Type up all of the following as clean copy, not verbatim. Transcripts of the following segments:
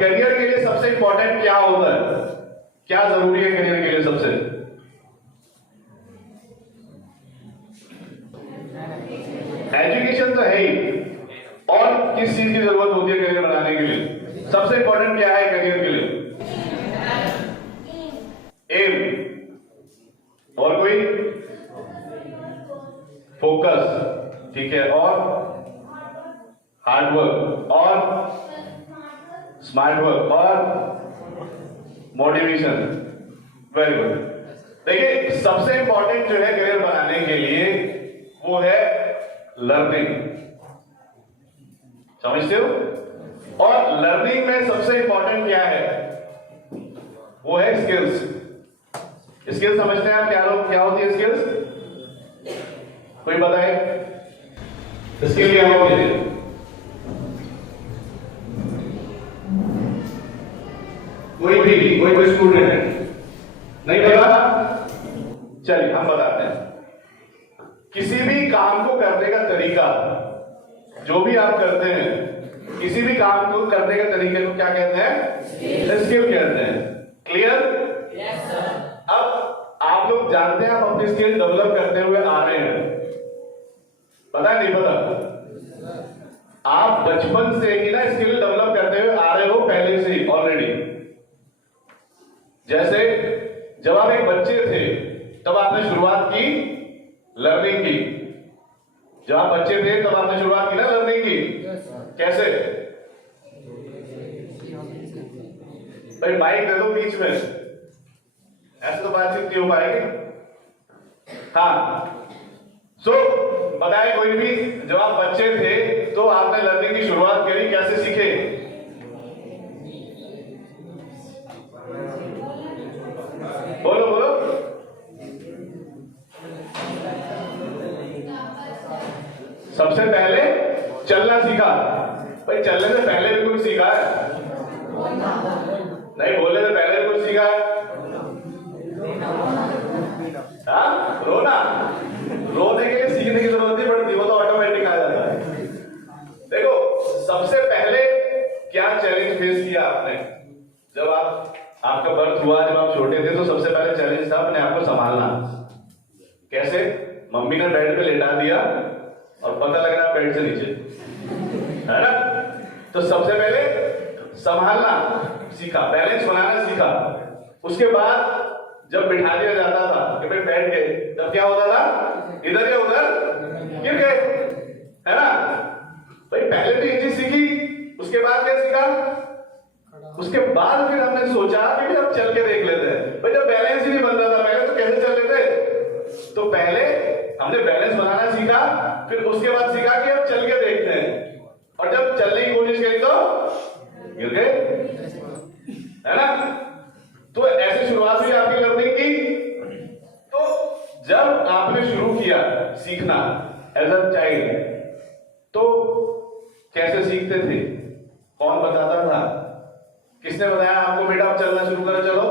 Career के लिए सबसे इंपॉर्टेंट क्या होता है, क्या जरूरी है करियर के लिए सबसे? एजुकेशन तो है ही, और किस चीज की जरूरत होती है करियर बनाने के लिए? सबसे इंपॉर्टेंट क्या है करियर के लिए? एम, और कोई? फोकस, ठीक है, और हार्डवर्क, और स्मार्ट वर्क, और मोटिवेशन। Very good. देखिए सबसे इंपॉर्टेंट जो है करियर बनाने के लिए वो है लर्निंग, समझते हो? और लर्निंग में सबसे इंपॉर्टेंट क्या है? वो है स्किल्स। स्किल्स समझते हैं आप? क्या होती है स्किल्स? कोई बताए स्किल क्या होती है? कोई स्टूडेंट है नहीं पता? चलिए हम बताते हैं। किसी भी काम को करने का तरीका, जो भी आप करते हैं, किसी भी काम को करने के तरीके को क्या कहते हैं? स्किल कहते हैं। क्लियर? Yes sir. अब आप लोग जानते हैं आप अपनी स्किल डेवलप करते हुए आ रहे हैं, पता है नहीं पता? आप बचपन से ही ना स्किल डेवलप करते हुए आ रहे हो पहले से ही ऑलरेडी। जैसे जब आप एक बच्चे थे तब आपने शुरुआत की लर्निंग की। जब आप बच्चे थे तब आपने शुरुआत की ना लर्निंग की। कैसे? भाई माइक दे दो बीच में, ऐसे तो बातचीत नहीं हो पाएगी। हाँ, सो बताए कोई भी, जब आप बच्चे थे तो आपने लर्निंग की शुरुआत करी, कैसे सीखे? बोलो बोलो। सबसे पहले चलना सीखा। भाई चलने से पहले भी कुछ सीखा है? नहीं, बोलने से पहले भी कुछ सीखा है? हाँ, रोना। रोने के लिए सीखने की जरूरत नहीं पड़ती, वो तो ऑटोमेटिक आ जाता है। देखो सबसे पहले क्या चैलेंज फेस किया आपने? जब आपका बर्थ हुआ, जब आप छोटे थे तो सबसे पहले चैलेंज था अपने आप को संभालना। कैसे? मम्मी ने बेड पे लेटा दिया और पता लग रहा बेड से नीचे, है ना? तो सबसे पहले संभालना सीखा, बैलेंस बनाना सीखा। उसके बाद जब बिठा दिया जाता था कि भाई बैठ गए, तब क्या होता था? इधर या उधर गिर गए, है ना? भाई पहले तो ये चीज सीखी, उसके बाद क्या सीखा? उसके बाद फिर हमने सोचा कि अब चल के देख लेते हैं। भाई जब बैलेंस ही नहीं बन रहा था पहले, तो कैसे चल लेते? तो पहले हमने बैलेंस बनाना सीखा, फिर उसके बाद सीखा कि अब चल के देखते हैं, और जब चलने की कोशिश करी तो गिर गए, है ना? तो ऐसे शुरुआत हुई आपकी लर्निंग की। तो जब आपने शुरू किया सीखना एज अ चाइल्ड, तो कैसे सीखते थे? कौन बताता था? किसने बताया आपको बेटा आप चलना शुरू करो? चलो,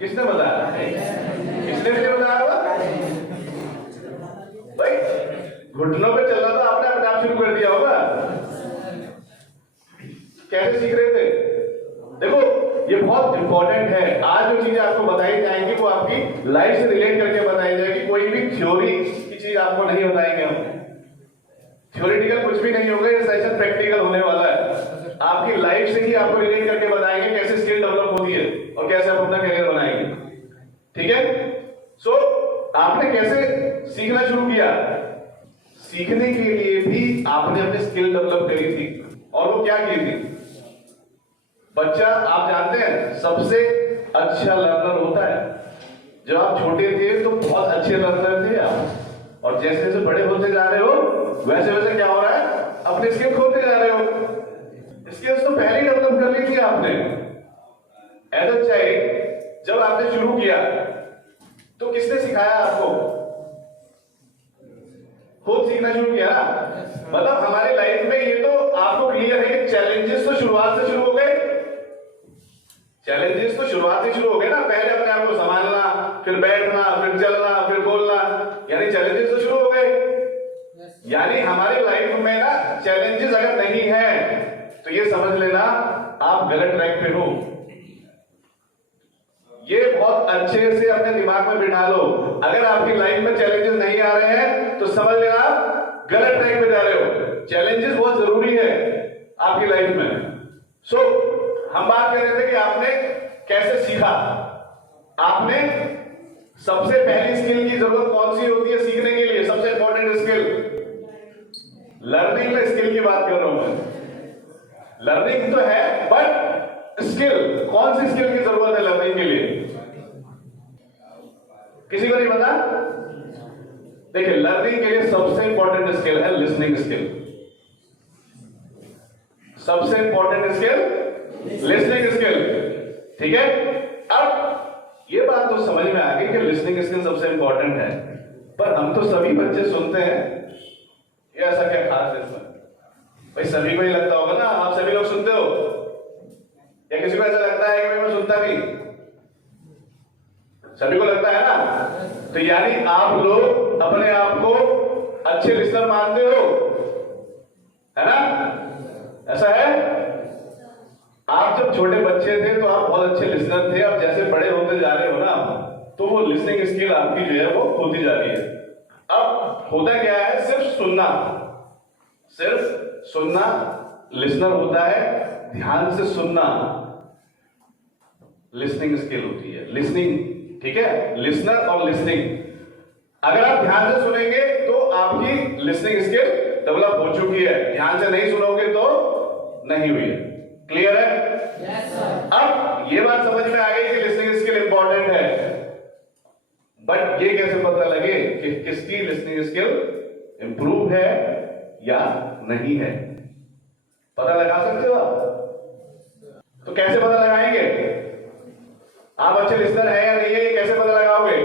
किसने बताया? किसने भी बताया होगा? भाई घुटनों पे चलना तो आपने अपने आप शुरू कर दिया होगा। कैसे सीख रहे थे? देखो ये बहुत इंपॉर्टेंट है। आज जो चीजें आपको बताई जाएंगी वो आपकी लाइफ से रिलेट करके बताई जाएगी। कोई भी थ्योरी की चीज आपको नहीं बताएंगे हम, थ्योरेटिकल कुछ भी नहीं होगा। ये सेशन प्रैक्टिकल होने वाला है। आपकी लाइफ से ही आपको रिलेट करके बताएंगे कैसे स्किल डेवलप होती है और कैसे आप अपना करियर बनाएंगे, ठीक है? सो आपने कैसे सीखना शुरू किया? सीखने के लिए भी आपने अपनी स्किल डेवलप करी थी, और वो क्या की थी? बच्चा आप जानते हैं सबसे अच्छा लर्नर होता है। जब आप छोटे थे तो बहुत अच्छे लर्नर थे आप, और जैसे जैसे बड़े होते जा रहे हो वैसे वैसे क्या हो रहा है? अपने स्किल खोते जा रहे हो। स्किल्स तो पहले ही डेवलप कर ली थी आपने एज अ चाइल्ड। जब आपने शुरू किया तो किसने सिखाया आपको? खुद सीखना शुरू किया ना? मतलब हमारी लाइफ में ये तो आपको क्लियर है कि चैलेंजेस तो शुरुआत से शुरू हो गए। चैलेंजेस तो शुरुआत से शुरू हो गए ना। पहले अपने आप को संभालना, फिर बैठना, फिर चलना, फिर बोलना, यानी चैलेंजेस तो शुरू हो गए। यानी हमारी लाइफ में ना चैलेंजेस अगर नहीं है तो तो ये समझ लेना आप गलत ट्रैक पे हो। ये बहुत अच्छे से अपने दिमाग में बिठा लो। अगर आपकी लाइफ में चैलेंजेस नहीं आ रहे हैं तो समझ लेना आप गलत ट्रैक पे जा रहे हो। चैलेंजेस बहुत जरूरी है आपकी लाइफ में। हम बात कर रहे थे कि आपने कैसे सीखा। आपने सबसे पहली स्किल की जरूरत कौन सी होती है सीखने के लिए? सबसे इंपॉर्टेंट स्किल, लर्निंग में स्किल की बात कर रहा हूं मैं। लर्निंग तो है बट स्किल, कौन सी स्किल की जरूरत है लर्निंग के लिए? किसी को नहीं पता? देखिए, लर्निंग के लिए सबसे इंपॉर्टेंट स्किल है लिसनिंग स्किल। सबसे इंपॉर्टेंट स्किल लिसनिंग स्किल। ठीक है, अब ये बात तो समझ में आ गई कि लिसनिंग स्किल सबसे इंपॉर्टेंट है, पर हम तो सभी बच्चे सुनते हैं, ये ऐसा क्या खास है इसमें? भाई सभी को ही लगता होगा ना, आप सभी लोग सुनते हो, या किसी को ऐसा लगता है कि मैं सुनता नहीं? सभी को लगता है ना। तो यानी आप लोग अपने आप को अच्छे लिसनर मानते हो, है ना? ऐसा है? आप जब छोटे बच्चे थे तो आप बहुत अच्छे लिसनर थे। अब जैसे बड़े होते जा रहे हो ना, तो वो लिसनिंग स्किल आपकी जो है वो होती जा रही है। अब होता क्या है, सिर्फ सुनना लिसनर होता है, ध्यान से सुनना लिसनिंग स्किल होती है। लिसनिंग, ठीक है, लिसनर और लिसनिंग। अगर आप ध्यान से सुनेंगे तो आपकी लिसनिंग स्किल डेवलप हो चुकी है, ध्यान से नहीं सुनोगे तो नहीं हुई है। क्लियर है? Yes, sir. अब ये बात समझ में आ गई कि लिसनिंग स्किल इंपॉर्टेंट है, बट ये कैसे पता लगे कि किसकी लिसनिंग स्किल इंप्रूव है या नहीं है? पता लगा सकते हो आप? तो कैसे पता लगाएंगे आप अच्छे लिसनर है या नहीं है? कैसे पता लगाओगे?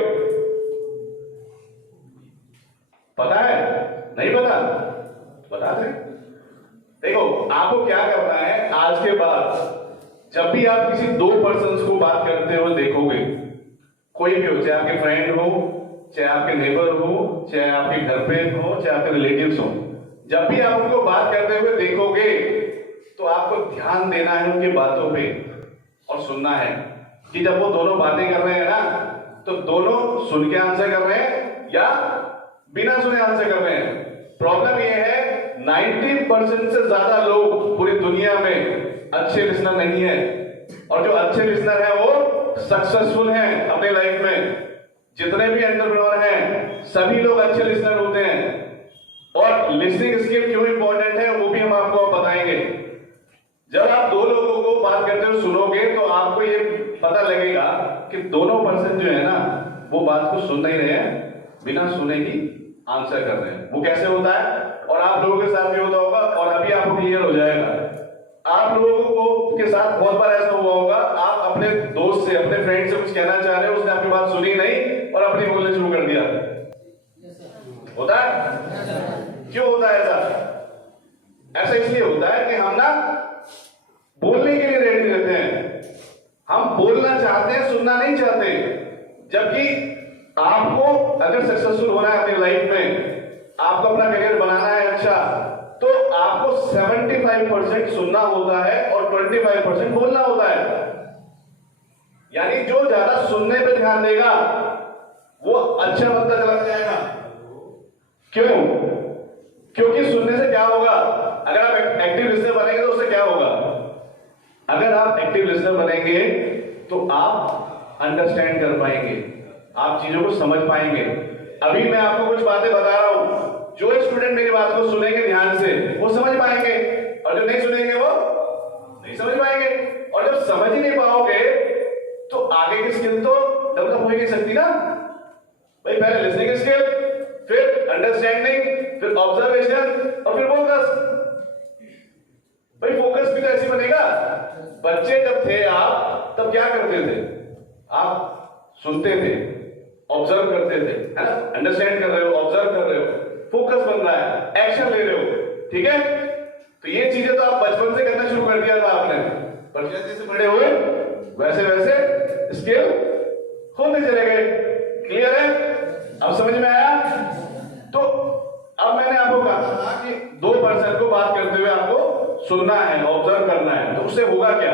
पता है? नहीं पता? बता दें। देखो, आपको क्या करना है, आज के बाद जब भी आप किसी दो पर्सन्स को बात करते हो देखोगे, कोई भी हो, चाहे आपके फ्रेंड हो, चाहे आपके नेबर हो, चाहे आपके घर पे हो, चाहे आपके रिलेटिव्स हो, जब भी आप उनको बात करते हुए देखोगे तो आपको ध्यान देना है उनकी बातों पे और सुनना है कि जब वो दोनों बातें कर रहे हैं ना, तो दोनों सुन के आंसर कर रहे हैं या बिना सुने आंसर कर रहे हैं। प्रॉब्लम ये है 90% से ज्यादा लोग पूरी दुनिया में अच्छे लिसनर नहीं है, और जो अच्छे लिसनर हैं वो सक्सेसफुल हैं अपने लाइफ में। जितने भी एंटरप्रेन्योर हैं सभी लोग अच्छे लिसनर होते हैं। और लिसनिंग स्किल क्यों इंपॉर्टेंट है वो भी हम आपको बताएंगे। जब आप दो लोगों को बात करते हुए सुनोगे तो आपको ये पता लगेगा कि दोनों पर्सन जो है ना वो बात को सुन नहीं रहे हैं, बिना सुने ही आंसर कर रहे हैं। वो कैसे होता है? और आप लोगों के साथ भी होता होगा, और अभी आपको क्लियर हो जाएगा। आप लोगों को के साथ बहुत बार ऐसा हुआ होगा, आप अपने दोस्त से, अपने फ्रेंड से कुछ कहना चाह रहे हो, उसने आपकी बात सुनी नहीं और अपनी बोलने शुरू कर दिया। होता है? क्यों होता है ऐसा? ऐसा इसलिए होता है कि हम ना बोलने के लिए रेडी रहते हैं, हम बोलना चाहते हैं, सुनना नहीं चाहते। जबकि आपको अगर सक्सेसफुल होना है अपनी लाइफ में, आपको अपना करियर बनाना है अच्छा, तो आपको 75% सुनना होता है और 25% बोलना होता है। यानी जो ज्यादा सुनने पे ध्यान देगा वो अच्छा बनता चला जाएगा। क्यों? क्योंकि सुनने से क्या होगा, अगर आप एक्टिव लिसनर बनेंगे तो उससे क्या होगा? अगर आप एक्टिव लिसनर बनेंगे तो आप अंडरस्टैंड कर पाएंगे, आप चीजों को समझ पाएंगे। अभी मैं आपको कुछ बातें बता रहा हूं, जो स्टूडेंट मेरी बात को सुनेंगे ध्यान से वो समझ पाएंगे, और जो नहीं सुनेंगे वो नहीं समझ पाएंगे। और जब समझ ही नहीं पाओगे तो आगे की स्किल तो डेवलप हो ही नहीं सकती ना भाई। पहले लिसनिंग स्किल, फिर अंडरस्टैंडिंग, फिर ऑब्जर्वेशन और फिर फोकस। भाई फोकस भी तो ऐसे बनेगा। बच्चे जब थे आप, तब क्या करते थे? आप सुनते थे, ऑब्जर्व करते थे, है ना? अंडरस्टैंड कर रहे हो, ऑब्जर्व कर रहे हो, फोकस बन रहा है, एक्शन ले रहे हो। ठीक है, तो ये चीजें तो आप बचपन से करना शुरू कर दिया था आपने, पर जैसे जैसे बड़े हुए वैसे वैसे स्किल होते चले गए। क्लियर है? अब समझ में आया? तो अब मैंने आपको कहा कि दो पर्सन को बात करते हुए आपको सुनना है, ऑब्जर्व उससे होगा क्या?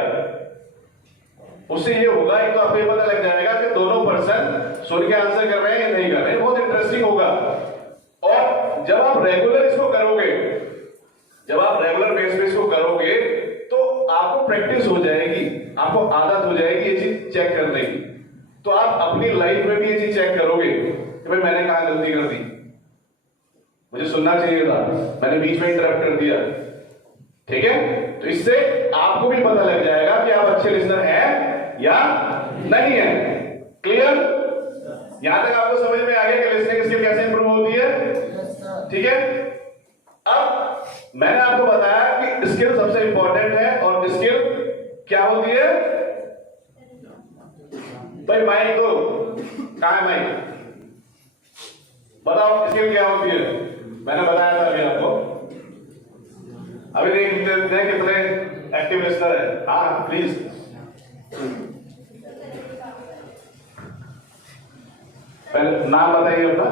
उससे ये होगा, एक तो आपको ये पता लग जाएगा कि दोनों पर्सन सुन के आंसर कर रहे हैं या नहीं कर रहे हैं, बहुत इंटरेस्टिंग होगा। और जब आप रेगुलर इसको करोगे, जब आप रेगुलर बेस पे इसको करोगे तो आपको प्रैक्टिस हो जाएगी, आपको आदत हो जाएगी ये चीज चेक करने की। तो आप अपनी लाइफ में भी ये चीज चेक करोगे कि भाई मैंने कहां गलती कर दी, मुझे सुनना चाहिए था, मैंने बीच में इंटरप्ट कर दिया। ठीक है, तो इससे आपको भी पता लग जाएगा कि आप अच्छे लिसनर हैं या नहीं है। क्लियर? यहां तक आपको समझ में आ गया कि लिसनिंग स्किल कैसे इंप्रूव होती है? ठीक है, अब मैंने आपको बताया कि स्किल सबसे इंपॉर्टेंट है और स्किल क्या होती है भाई? माइक दो, कहां है माइक? बताओ स्किल क्या होती है? मैंने बताया था अभी आपको, अभी देखते हैं कितने एक्टिव लिसनर है। हाँ प्लीज। पहले नाम बताइए अपना।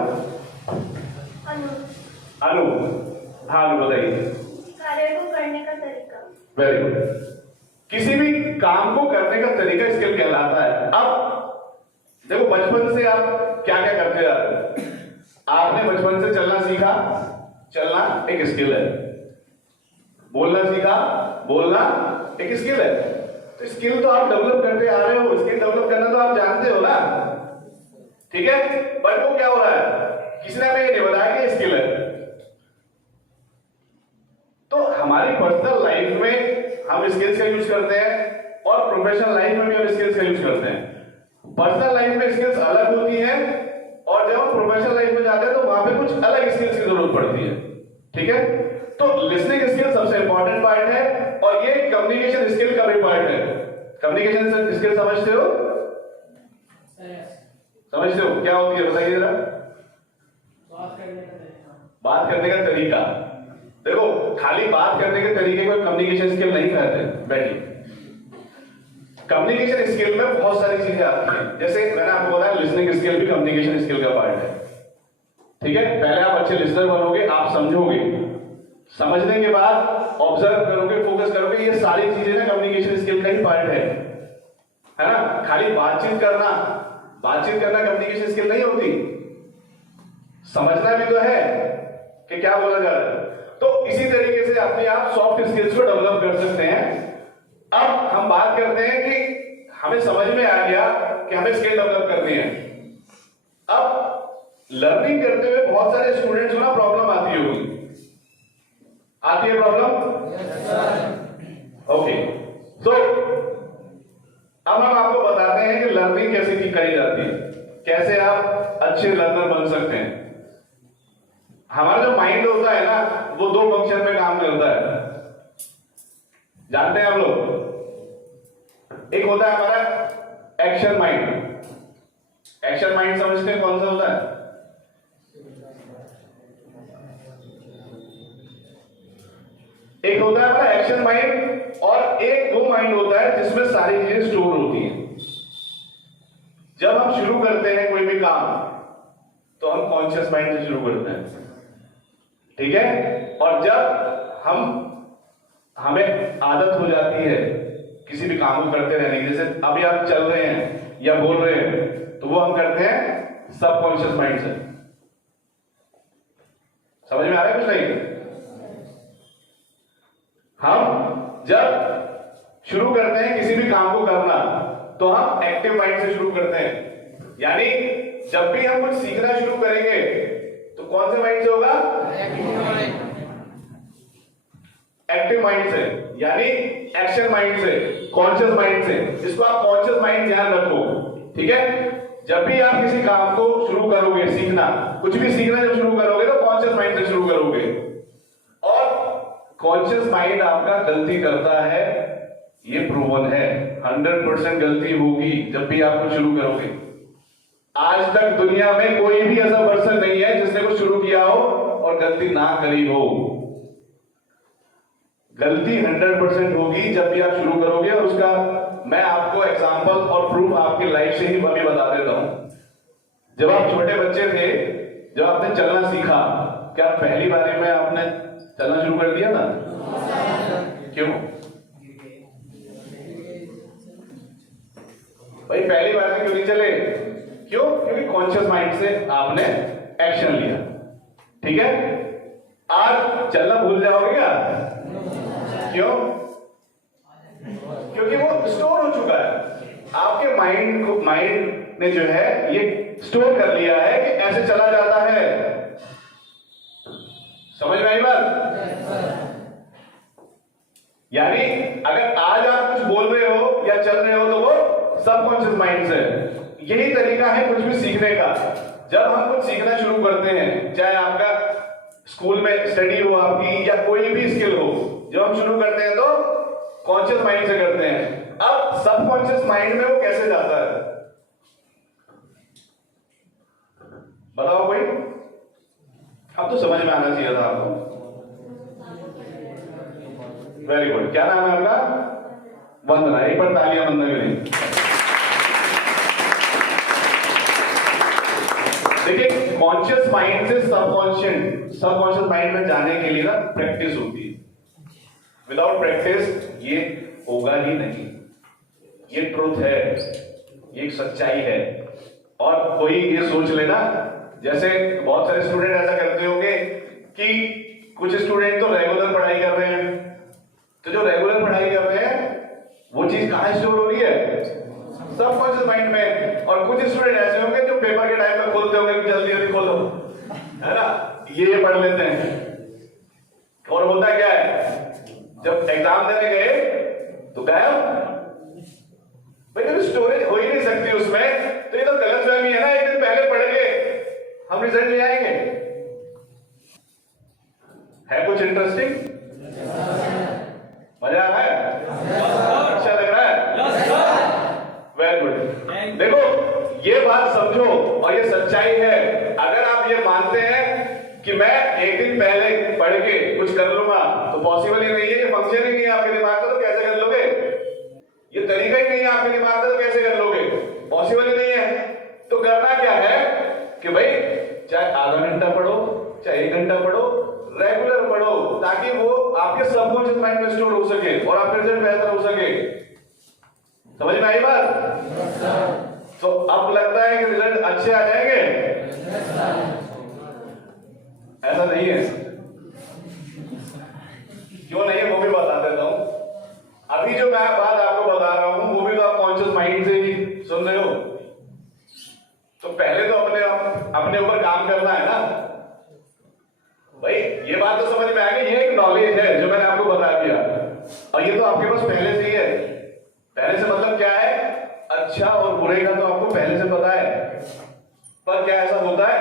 अनु। हाँ अनु बताइए। कार्य को करने का तरीका। Very good. किसी भी काम को करने का तरीका स्किल कहलाता है। अब देखो बचपन से आप क्या क्या करते आ रहे हो? आपने बचपन से चलना सीखा, चलना एक स्किल है। बोलना सीखा, बोलना एक स्किल है। तो स्किल तो आप डेवलप करते आ रहे हो, स्किल डेवलप करना तो आप जानते हो ना। ठीक है, बट वो क्या हो रहा है, किसी ने हमें ये नहीं बताया कि स्किल है। तो हमारी पर्सनल लाइफ में हम स्किल्स का यूज करते हैं और प्रोफेशनल लाइफ में भी हम स्किल्स का यूज करते हैं। पर्सनल लाइफ में स्किल्स अलग होती हैं और जब हम प्रोफेशनल लाइफ में जाते हैं तो वहां पे कुछ अलग स्किल्स की जरूरत पड़ती है। ठीक है, तो लिसनिंग स्किल सबसे इंपॉर्टेंट पार्ट है और ये कम्युनिकेशन स्किल का भी पार्ट है। कम्युनिकेशन स्किल समझते हो? समझते हो क्या होती है बताइए जरा। बात करने का तरीका। देखो खाली बात करने के तरीके को कम्युनिकेशन स्किल नहीं कहते। बैठिए, कम्युनिकेशन स्किल में बहुत सारी चीजें आती हैं। जैसे मैंने आपको बताया लिसनिंग स्किल भी कम्युनिकेशन स्किल का पार्ट है। ठीक है, पहले आप अच्छे लिसनर बनोगे, आप समझोगे, समझने के बाद ऑब्जर्व करोगे, फोकस करोगे, ये सारी चीजें ना कम्युनिकेशन स्किल का ही पार्ट है ना। खाली बातचीत करना कम्युनिकेशन स्किल नहीं होती, समझना भी तो है कि क्या बोला जा रहा है। तो इसी तरीके से अपने आप सॉफ्ट स्किल्स को डेवलप कर सकते हैं। अब हम बात करते हैं कि हमें समझ में आ गया कि हमें स्किल डेवलप करनी है। अब लर्निंग करते हुए बहुत सारे स्टूडेंट्स को ना प्रॉब्लम आती होगी, आती है प्रॉब्लम? ओके, तो अब हम आपको बताते हैं कि लर्निंग कैसे की करी जाती है, कैसे आप अच्छे लर्नर बन सकते हैं। हमारा जो माइंड होता है ना वो दो फंक्शन में काम करता है, जानते हैं आप लोग। एक होता है हमारा एक्शन माइंड। एक्शन माइंड समझते हैं कौन सा होता है? एक होता है हमारा एक्शन माइंड और एक वो माइंड होता है जिसमें सारी चीजें स्टोर होती हैं। जब हम शुरू करते हैं कोई भी काम तो हम कॉन्शियस माइंड से शुरू करते हैं। ठीक है, और जब हमें आदत हो जाती है किसी भी काम को करते रहने की, जैसे अभी आप चल रहे हैं या बोल रहे हैं, तो वो हम करते हैं सबकॉन्शियस माइंड से। समझ में आ रहा है कुछ नहीं? हम जब शुरू करते हैं किसी भी काम को करना तो हम एक्टिव माइंड से शुरू करते हैं। यानी जब भी हम कुछ सीखना शुरू करेंगे तो कौन से माइंड से होगा? एक्टिव माइंड से, यानी एक्शन माइंड से, कॉन्शियस माइंड से। इसको आप कॉन्शियस माइंड ध्यान रखो। ठीक है, जब भी आप किसी काम को शुरू करोगे, सीखना, कुछ भी सीखना जब शुरू करोगे तो कॉन्शियस माइंड से शुरू करोगे। और कॉन्शियस माइंड आपका गलती करता है, ये प्रूवन है। 100% गलती होगी जब भी आप कुछ शुरू करोगे। आज तक दुनिया में कोई भी ऐसा पर्सन नहीं है जिसने कुछ शुरू किया हो और गलती ना करी हो। गलती 100% होगी जब भी आप शुरू करोगे, और उसका मैं आपको एग्जांपल और प्रूफ आपकी लाइफ से ही अभी बता देता हूं। जब आप छोटे बच्चे थे, जब आपने चलना सीखा, क्या पहली बारी में आपने चलना शुरू कर दिया ना? क्यों? भाई पहली बार में क्यों नहीं चले? क्यों? क्योंकि कॉन्शियस माइंड से आपने एक्शन लिया। ठीक है, आज चलना भूल जाओगे क्या? क्यों? क्योंकि वो स्टोर हो चुका है आपके माइंड ने जो है ये स्टोर कर लिया है कि ऐसे चला जाता है। समझ में आई बात? यानी अगर आज आप कुछ बोल रहे हो या चल रहे हो तो वो सबकॉन्शियस माइंड से। यही तरीका है कुछ भी सीखने का। जब हम कुछ सीखना शुरू करते हैं, चाहे आपका स्कूल में स्टडी हो आपकी या कोई भी स्किल हो, जब हम शुरू करते हैं तो कॉन्शियस माइंड से करते हैं। अब सबकॉन्शियस माइंड में वो कैसे जाता है बताओ कोई? अब तो समझ में आना चाहिए था आपको। Very good. क्या नाम है आपका? वंदना। एक बार तालियां वंदना के लिए। देखिए, कॉन्शियस माइंड से सबकॉन्शियस माइंड में जाने के लिए ना प्रैक्टिस होती है। विदाउट प्रैक्टिस ये होगा ही नहीं। ये ट्रूथ है, ये एक सच्चाई है। और कोई ये सोच लेना, जैसे बहुत सारे स्टूडेंट ऐसा करते होंगे कि कुछ स्टूडेंट तो रेगुलर पढ़ाई कर रहे हैं, तो जो रेगुलर पढ़ाई कर रहे हैं वो चीज कहां स्टोर हो रही है? सबकॉन्शियस माइंड में। और कुछ स्टूडेंट ऐसे होंगे जो पेपर के टाइम पे खोलते होंगे कि जल्दी जल्दी खोलो, है ना, ये पढ़ लेते हैं। और होता क्या है, जब एग्जाम देने गए तो गायब। भाई जब स्टोरेज हो ही नहीं सकती उसमें, तो ये तो गलतफहमी है ना। एक दिन पहले पढ़ के हम रिजल्ट ले आएंगे। है कुछ इंटरेस्टिंग? मजा आ रहा है? अच्छा लग रहा है? Very good. देखो, ये बात समझो और ये सच्चाई है। अगर आप ये मानते हैं कि मैं एक दिन पहले पढ़ के कुछ कर लूंगा, तो पॉसिबल ही नहीं है। ये फंक्शन ही नहीं है आपके दिमाग का, तो कैसे कर लोगे? ये तरीका ही नहीं है आपके दिमाग का, तो कैसे कर लोगे? पॉसिबल ही नहीं है। तो करना क्या है कि भाई चाहे आधा घंटा पढ़ो, चाहे 1 घंटा पढ़ो, रेगुलर पढ़ो, ताकि वो आपके सबकॉन्शियस माइंड में स्टोर हो सके और आपका रिजल्ट बेहतर हो सके। समझ में आई बात? तो अब लगता है कि रिजल्ट अच्छे आ जाएंगे? ऐसा नहीं है। क्यों नहीं है वो भी बता देता हूं। अभी जो मैं बात आपको बता रहा हूं वो भी तो आप कॉन्शियस माइंड से ही सुन रहे हो। तो पहले तो अपने ऊपर काम करना है ना भाई। ये बात तो समझ में आ गई। ये एक नॉलेज है जो मैंने आपको बता दिया, और ये तो आपके पास पहले से ही है। पहले से मतलब क्या है? अच्छा और बुरे का तो आपको पहले से पता है। पर क्या ऐसा होता है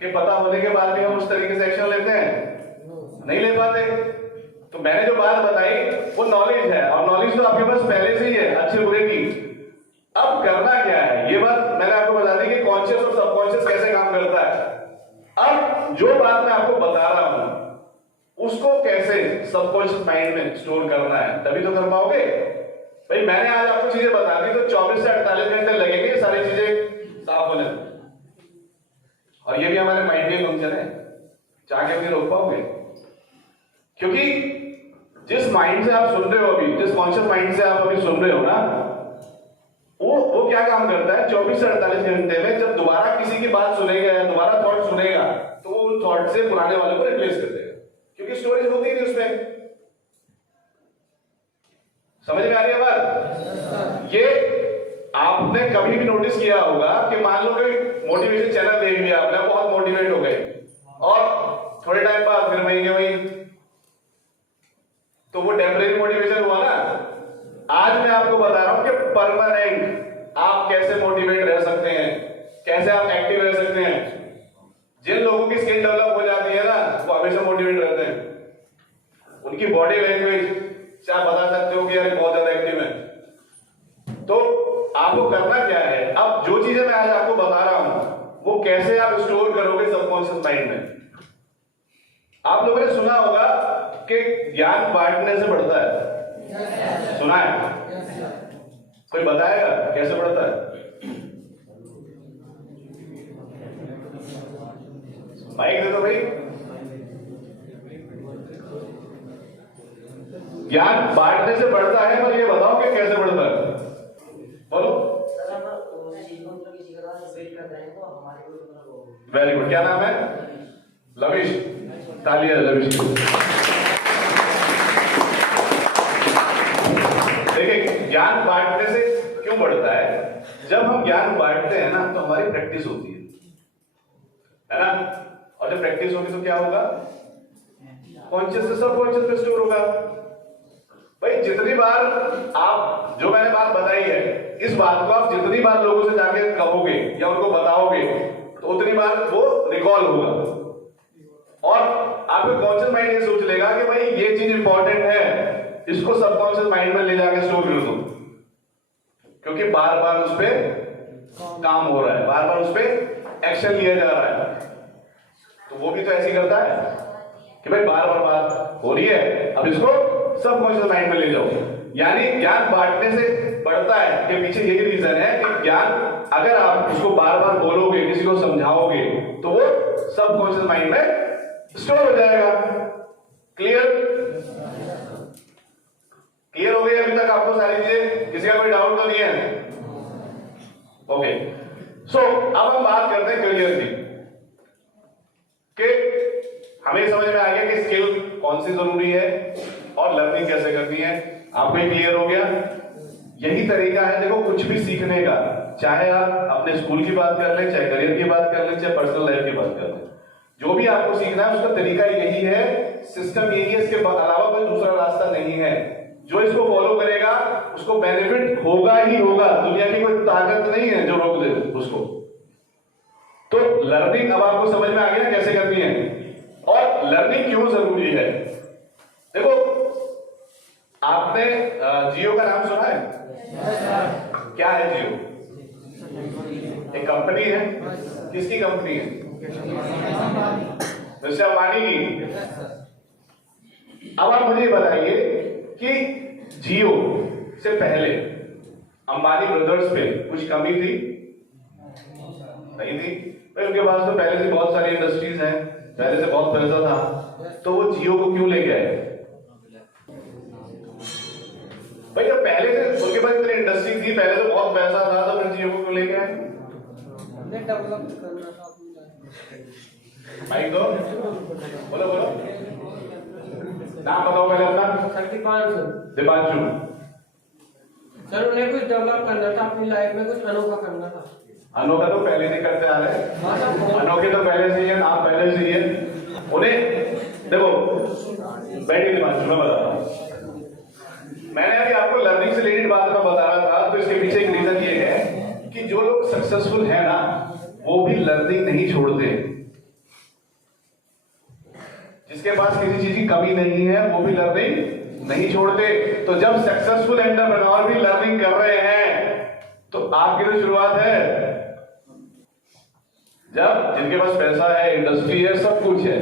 कि पता होने के बाद भी हम उस तरीके से एक्शन लेते हैं? नहीं ले पाते। तो मैंने जो बात बताई वो नॉलेज है, और नॉलेज तो आपके पास पहले से ही है अच्छे बुरे की। अब करना क्या है, ये बात मैंने आपको बता दी कि कॉन्शियस और सबकॉन्शियस कैसे काम करता है। अब जो बात मैं आपको बता रहा हूं उसको कैसे सबकॉन्शियस माइंड में स्टोर करना है, तभी तो कर पाओगे। भाई मैंने आज आपको चीजें बता दी, तो 24 से 48 घंटे लगेंगे ये सारी चीजें साफ होने में। और ये भी हमारे माइंड के फंक्शन है, चाह के भी रोक पाओगे? क्योंकि जिस माइंड से आप सुन रहे हो अभी, जिस कॉन्शियस माइंड से आप अभी सुन रहे हो ना, वो क्या काम करता है 24 से 48 घंटे में, जब दोबारा किसी की बात सुनेगा या दोबारा थॉट सुनेगा, तो वो उन थॉट से पुराने वाले को रिप्लेस कर देगा, क्योंकि स्टोरेज होती नहीं उसमें। समझ में आ रही है बात? ये आपने कभी भी नोटिस किया होगा कि मान लो कि मोटिवेशन चैनल देख लिया आपने, बहुत मोटिवेट हो गए, और थोड़े टाइम बाद फिर वही तो वो टेम्परेरी मोटिवेशन हुआ ना। आज मैं आपको बता रहा हूं कि परमानेंट आप कैसे मोटिवेट रह सकते हैं, कैसे आप एक्टिव रह सकते हैं। जिन लोगों की स्किल डेवलप हो जाती है ना, वो हमेशा मोटिवेट रहते हैं। उनकी बॉडी लैंग्वेज से आप बता सकते हो कि यार बहुत ज्यादा एक्टिव है। तो आपको करना क्या है, अब जो चीजें मैं आज आपको बता रहा हूं वो कैसे आप स्टोर करोगे सबकॉन्शियस माइंड में। आप लोगों ने सुना होगा कि ज्ञान बांटने से बढ़ता है, सुना है? कोई बताएगा कैसे बढ़ता है? माइक दे दो भाई। ज्ञान बांटने से बढ़ता है, पर ये बताओ कि कैसे बढ़ता है? बोलो। Very good. क्या नाम है? लविश। तालियां लविश। देखिए, ज्ञान बांटने से क्यों बढ़ता है? जब हम ज्ञान बांटते हैं ना तो हमारी प्रैक्टिस होती है ना? और जब प्रैक्टिस होगी तो क्या होगा? कॉन्शियस से सब कॉन्शियस में स्टोर होगा। भाई जितनी बार आप, जो मैंने बात बताई है, इस बात को आप जितनी बार लोगों से जाके कहोगे या उनको बताओगे तो उतनी बार वो रिकॉल होगा और आपका कॉन्शियस माइंड ये सोच लेगा कि भाई ये चीज इंपॉर्टेंट है, इसको सबकॉन्शियस माइंड में ले जाके स्टोर कर दो, क्योंकि बार बार उस पर काम हो रहा है, बार बार उस पर एक्शन लिया जा रहा है। तो वो भी तो ऐसे ही करता है कि भाई बार बार बात हो रही है, अब इसको सबकॉन्शियस माइंड में ले जाओ। यानी ज्ञान बांटने से बढ़ता है के पीछे यही रीजन है कि ज्ञान अगर आप उसको बार बार बोलोगे, किसी को समझाओगे, तो वो सबकॉन्शियस माइंड में स्टोर हो जाएगा। क्लियर? क्लियर हो गई अभी तक आपको सारी चीजें? किसी का कोई डाउट तो नहीं है? ओके, सो अब हम बात करते हैं करियर की, कि हमें समझ में आ गया कि स्किल कौन सी जरूरी है और लर्निंग कैसे करनी है। आपको ये क्लियर हो गया? यही तरीका है देखो कुछ भी सीखने का, चाहे आप अपने स्कूल की बात कर लें, चाहे करियर की बात कर लें, चाहे पर्सनल लाइफ की बात कर लें, जो भी आपको सीखना है उसका तरीका यही है, सिस्टम यही है, इसके अलावा कोई दूसरा रास्ता नहीं है। जो इसको फॉलो करेगा उसको बेनिफिट होगा ही होगा, दुनिया की कोई ताकत नहीं है जो रोक दे उसको। तो लर्निंग अब आपको समझ में आ गया कैसे करनी है और लर्निंग क्यों जरूरी है। देखो, आपने जियो का नाम सुना है? क्या है जियो? एक कंपनी है। किसकी कंपनी है? मिस्टर अंबानी की। अब आप मुझे बताइए कि जियो से पहले अंबानी ब्रदर्स पे कुछ कमी थी? नहीं थी भाई, उनके पास तो पहले से बहुत सारी इंडस्ट्रीज हैं, पहले से बहुत पैसा था, तो वो जियो को क्यों लेके आए? भाई जब पहले से उनके पास इतनी इंडस्ट्री थी, पहले तो बहुत पैसा था, तो फिर जियो को क्यों लेके आए? डेवलप करना था। भाई तो बोलो बोलो, नाम बताओ पहले अपना। सर दीपांशु। दीपांशु। सर उन्हें कुछ डेवलप करना था अपनी लाइफ में, कुछ अनोखा करना था। अनोखा तो पहले से करते आ रहे हैं, अनोखे तो पहले से ही है, आप पहले से ही है। उन्हें देखो, बैठिए दीपांशु, मैं बताता हूँ। मैंने अभी आपको लर्निंग से रिलेटेड बात में बता रहा था, तो इसके पीछे एक रीजन ये है कि जो लोग सक्सेसफुल है ना, वो भी लर्निंग नहीं छोड़ते। जिसके पास किसी चीज की कमी नहीं है वो भी लर्निंग नहीं छोड़ते। तो जब सक्सेसफुल एंटरप्रेन्योर भी लर्निंग कर रहे हैं तो आपकी तो शुरुआत है। जब जिनके पास पैसा है, इंडस्ट्री है, सब कुछ है,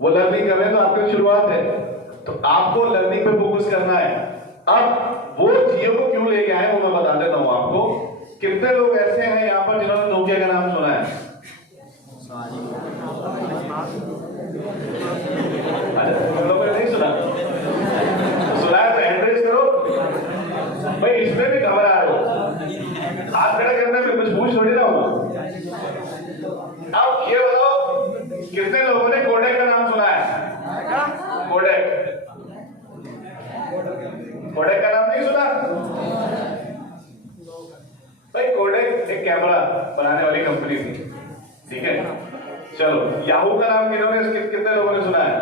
वो लर्निंग कर रहे हैं तो आपकी तो शुरुआत है। तो आपको लर्निंग पे फोकस करना है। अब वो जियो को क्यों लेके आए वो मैं बता देता हूं आपको। कितने लोग ऐसे हैं यहाँ पर जिन्होंने नोकिया का नाम सुना है? तुम लोगों ने नहीं सुना? सुना है तो हैंड रेज करो। भाई इसमें भी घबरा रहे हो, हाथ खड़ा करने में कुछ पूछ थोड़ी ना हो। अब ये बताओ कितने लोगों ने कोडेक का नाम सुना है? कोडेक, कोडेक का नाम नहीं सुना? भाई कोडेक एक कैमरा बनाने वाली कंपनी थी, ठीक है? चलो, याहू का नाम कितने लोगों ने सुना है?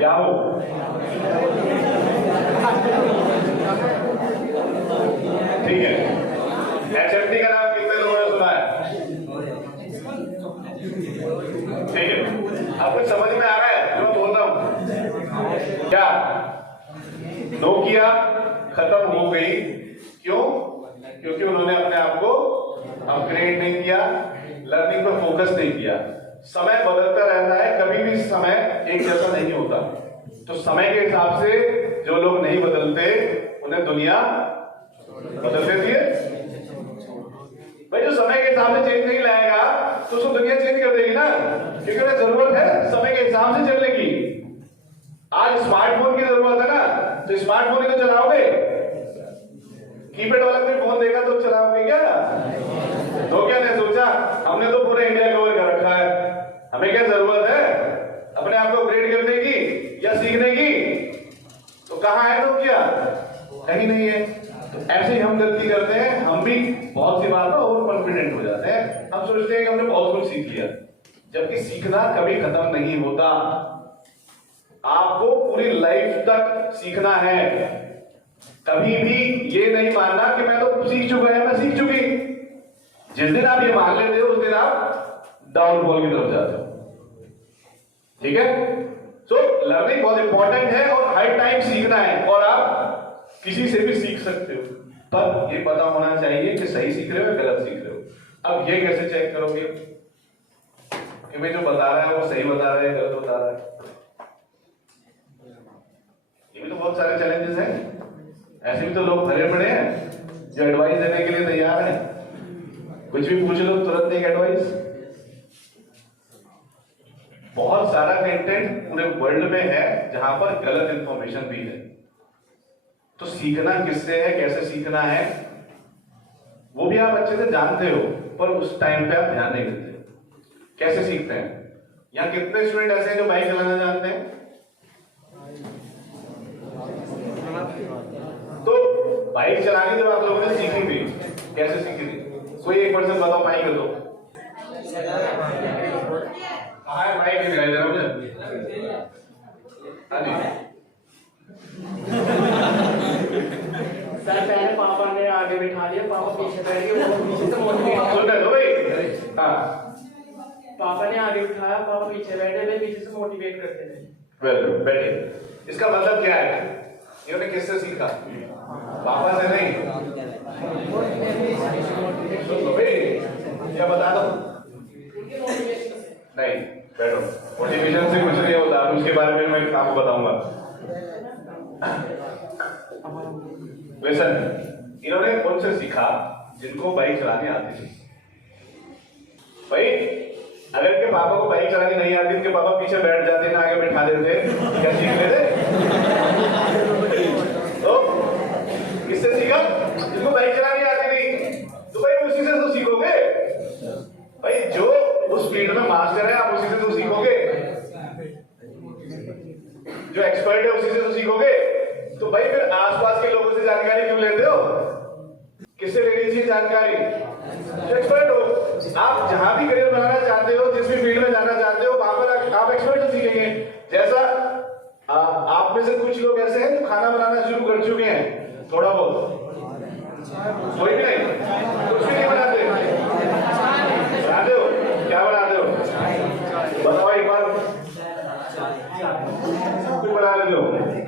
याहू, ठीक है। HMD का नाम कितने लोगों ने सुना है? ठीक है। आपको समझ में आ रहा है जो मैं बोल रहा हूं? क्या नोकिया खत्म हो गई? क्यों? क्योंकि उन्होंने अपने आप को अपग्रेड नहीं किया, लर्निंग पर फोकस नहीं किया। समय बदलता रहता है, कभी भी समय एक जैसा नहीं होता। तो समय के हिसाब से जो लोग नहीं बदलते उन्हें दुनिया बदल देती है। भाई जो समय के हिसाब से चेंज नहीं लाएगा तो उसको दुनिया चेंज कर देगी ना, क्योंकि उन्हें जरूरत है समय के हिसाब से चलने की। आज स्मार्टफोन की जरूरत है ना, तो स्मार्टफोन ही तो चलाओगे। कीपैड वाला कोई फोन देगा तो चलाओगे क्या? तो क्या नहीं सोचा, हमने तो पूरे इंडिया कवर कर रखा है, हमें क्या जरूरत है अपने आप को अपग्रेड करने की या सीखने की? तो कहां है नोकिया? कहीं नहीं है। तो ऐसे ही हम गलती करते हैं, हम भी बहुत सी बार ओवर कॉन्फिडेंट हो जाते हैं, हम सोचते हैं कि हमने बहुत कुछ सीख लिया, जबकि सीखना कभी खत्म नहीं होता। आपको पूरी लाइफ तक सीखना है। कभी भी ये नहीं मानना कि मैं तो सीख चुका है, मैं सीख चुकी। जिस दिन आप ये मान लेते हो उस दिन आप डाउनफॉल की तरफ जाते हो। ठीक है? सो लर्निंग बहुत इंपॉर्टेंट है और हर टाइम सीखना है, और आप किसी से भी सीख सकते हो, पर ये पता होना चाहिए कि सही सीख रहे हो या गलत सीख रहे हो। अब ये कैसे चेक करोगे कि भाई जो बता रहा है वो सही बता रहा है गलत बता रहा है? ये भी तो बहुत सारे चैलेंजेस हैं। ऐसे भी तो लोग भरे पड़े हैं जो एडवाइस देने के लिए तैयार हैं, कुछ भी पूछ लो तुरंत एक एडवाइस। बहुत सारा कंटेंट पूरे वर्ल्ड में है जहां पर गलत इंफॉर्मेशन भी है। तो सीखना किससे है, कैसे सीखना है, वो भी आप अच्छे से जानते हो, पर उस टाइम पे आप ध्यान नहीं देते। कैसे सीखते हैं? यहाँ कितने स्टूडेंट ऐसे हैं जो बाइक चलाना जानते हैं? तो बाइक चलानी जब आप लोगों ने सीखी थी, कैसे सीखी थी? कोई एक पर्सन बताओ, बाइक कर दो। कहाँ है बाइक? दिखाई दे रहा मुझे। हाँ जी। सर पहले पापा ने आगे बिठा दिया, पापा पीछे बैठ गए, वो पीछे से मोटिवेट। सुन लो भाई। हाँ, पापा ने आगे बिठाया, पापा पीछे बैठे, वे पीछे से मोटिवेट करते थे। वेल गुड, बैठिए। इसका मतलब क्या है? इन्होंने किससे सीखा? पापा से नहीं। सुन लो भाई, क्या बता दो? नहीं, बैठो। मोटिवेशन से कुछ नहीं होता, उसके बारे में मैं आपको बताऊंगा। लिसन, इन्होंने उनसे सीखा जिनको बाइक चलानी आती थी। भाई अगर के पापा को बाइक चलानी नहीं आती, उनके पापा पीछे बैठ जाते ना आगे बैठा देते, क्या सीख लेते? तो किससे सीखा? जिनको बाइक चलानी आती थी। तो भाई उसी से तो सीखोगे। भाई जो उस फील्ड में मास्टर है आप उसी से तो सीखोगे, जो एक्सपर्ट है उसी से तो सीखोगे। तो भाई फिर आसपास के लोगों से जानकारी क्यों लेते हो? किससे लेनी चाहिए जानकारी? जो एक्सपर्ट हो। आप जहां भी करियर बनाना चाहते हो, जिस भी फील्ड में जाना चाहते हो, वहां पर आप एक्सपर्ट से सीखेंगे। जैसा आप में से कुछ लोग ऐसे हैं जो खाना बनाना शुरू कर चुके हैं, थोड़ा बहुत। कोई भी नहीं, कुछ भी नहीं बनाते। बनाते हो? क्या बनाते हो? बताओ एक बार। कुछ बना लेते हो,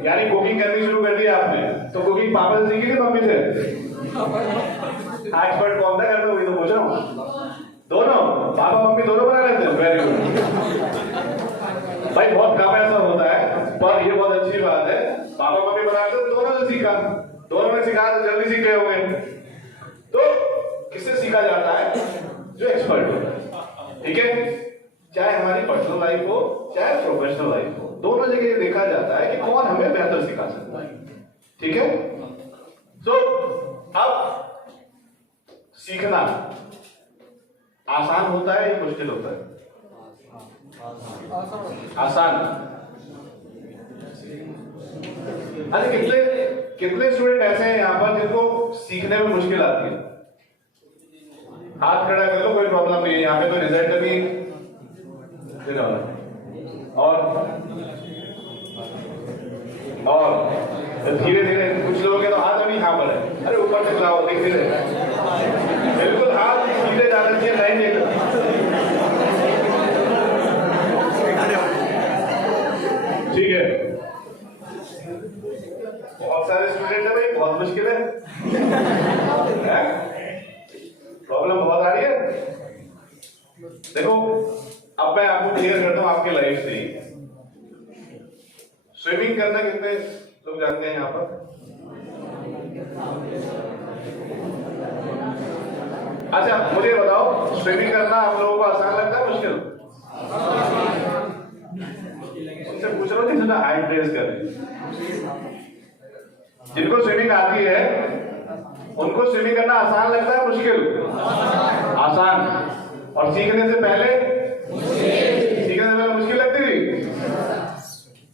यानी कुकिंग करनी शुरू कर दी आपने। तो कुकिंग पापा से सीखी थी मम्मी से? एक्सपर्ट कौन था घर में, वही तो पूछ रहा हूँ। दोनों पापा मम्मी दोनों बना लेते हो? वेरी गुड भाई, बहुत कम ऐसा होता है, पर ये बहुत अच्छी बात है। पापा मम्मी बनाते हो, दोनों से सीखा, दोनों ने सिखा तो जल्दी सीख गए होंगे। तो किससे सीखा जाता है? जो एक्सपर्ट हो। ठीक है? चाहे हमारी पर्सनल लाइफ हो चाहे प्रोफेशनल लाइफ हो, दोनों जगह देखा जाता है कि कौन हमें बेहतर सिखा सकता है। ठीक है? तो अब सीखना आसान होता है या मुश्किल होता है? आसान। अच्छा, कितने स्टूडेंट ऐसे हैं यहाँ पर जिनको सीखने में मुश्किल आती है? हाथ खड़ा कर लो, कोई प्रॉब्लम नहीं है, यहाँ पे तो रिजल्ट भी और धीरे धीरे कुछ लोगों के तो हाथ अभी यहाँ पर है। अरे ऊपर से लाओ, धीरे धीरे, बिल्कुल हाथ सीधे जाना चाहिए, लाइन नहीं। ठीक है, बहुत सारे स्टूडेंट है भाई, बहुत मुश्किल है, प्रॉब्लम बहुत आ रही है। देखो अब मैं आपको क्लियर करता हूं आपकी लाइफ से ही। स्विमिंग करना कितने लोग जानते हैं यहाँ पर? अच्छा मुझे बताओ, स्विमिंग करना आप लोगों को आसान लगता है मुश्किल? उनसे पूछ रहा होती है ना, हाइड्रेस करें। जिनको स्विमिंग आती है उनको स्विमिंग करना आसान लगता है मुश्किल? आसान। और सीखने से पहले मुश्किल लगती थी?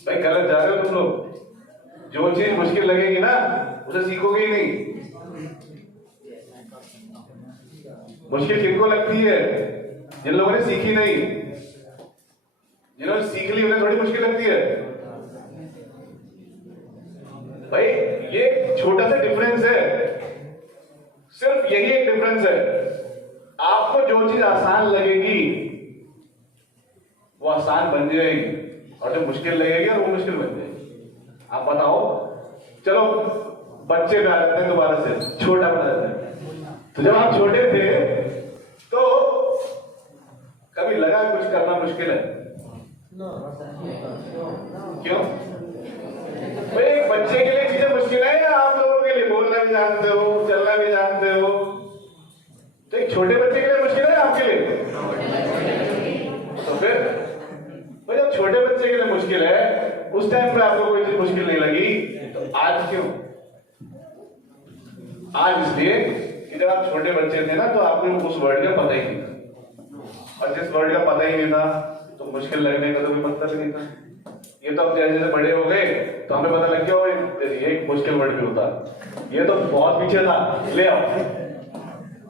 भाई गलत जा रहे हो तुम लोग। जो चीज मुश्किल लगेगी ना उसे सीखोगे ही नहीं। मुश्किल किनको लगती है? जिन लोगों ने सीखी नहीं। जिन्होंने सीख ली उन्हें थोड़ी मुश्किल लगती है। भाई ये छोटा सा डिफरेंस है, सिर्फ यही एक डिफरेंस है। आपको जो चीज आसान लगेगी वो आसान बन जाएगी, और जो मुश्किल लगेगी और वो मुश्किल बन जाएगी। आप बताओ, चलो बच्चे पे आ जाते हैं दोबारा से, छोटा बना जाता है। तो जब आप छोटे थे तो कभी लगा कुछ करना मुश्किल है? क्यों? भाई एक बच्चे के लिए चीजें मुश्किल है या आप लोगों के लिए? बोलना भी जानते हो, चलना भी जानते हो, तो एक छोटे बच्चे के लिए मुश्किल है आपके लिए? तो फिर भाई जब छोटे बच्चे के लिए मुश्किल है, उस टाइम पे आपको कोई चीज मुश्किल नहीं लगी, तो आज क्यों? आज इसलिए कि जब आप छोटे बच्चे थे ना तो आपको उस वर्ड का पता ही नहीं था, और जिस वर्ड का पता ही नहीं था तो मुश्किल लगने का तो कोई मतलब नहीं था। ये तो अब जैसे जैसे बड़े हो गए तो हमें पता लग गया ये एक मुश्किल वर्ड भी होता, ये तो बहुत पीछे था, ले आओ,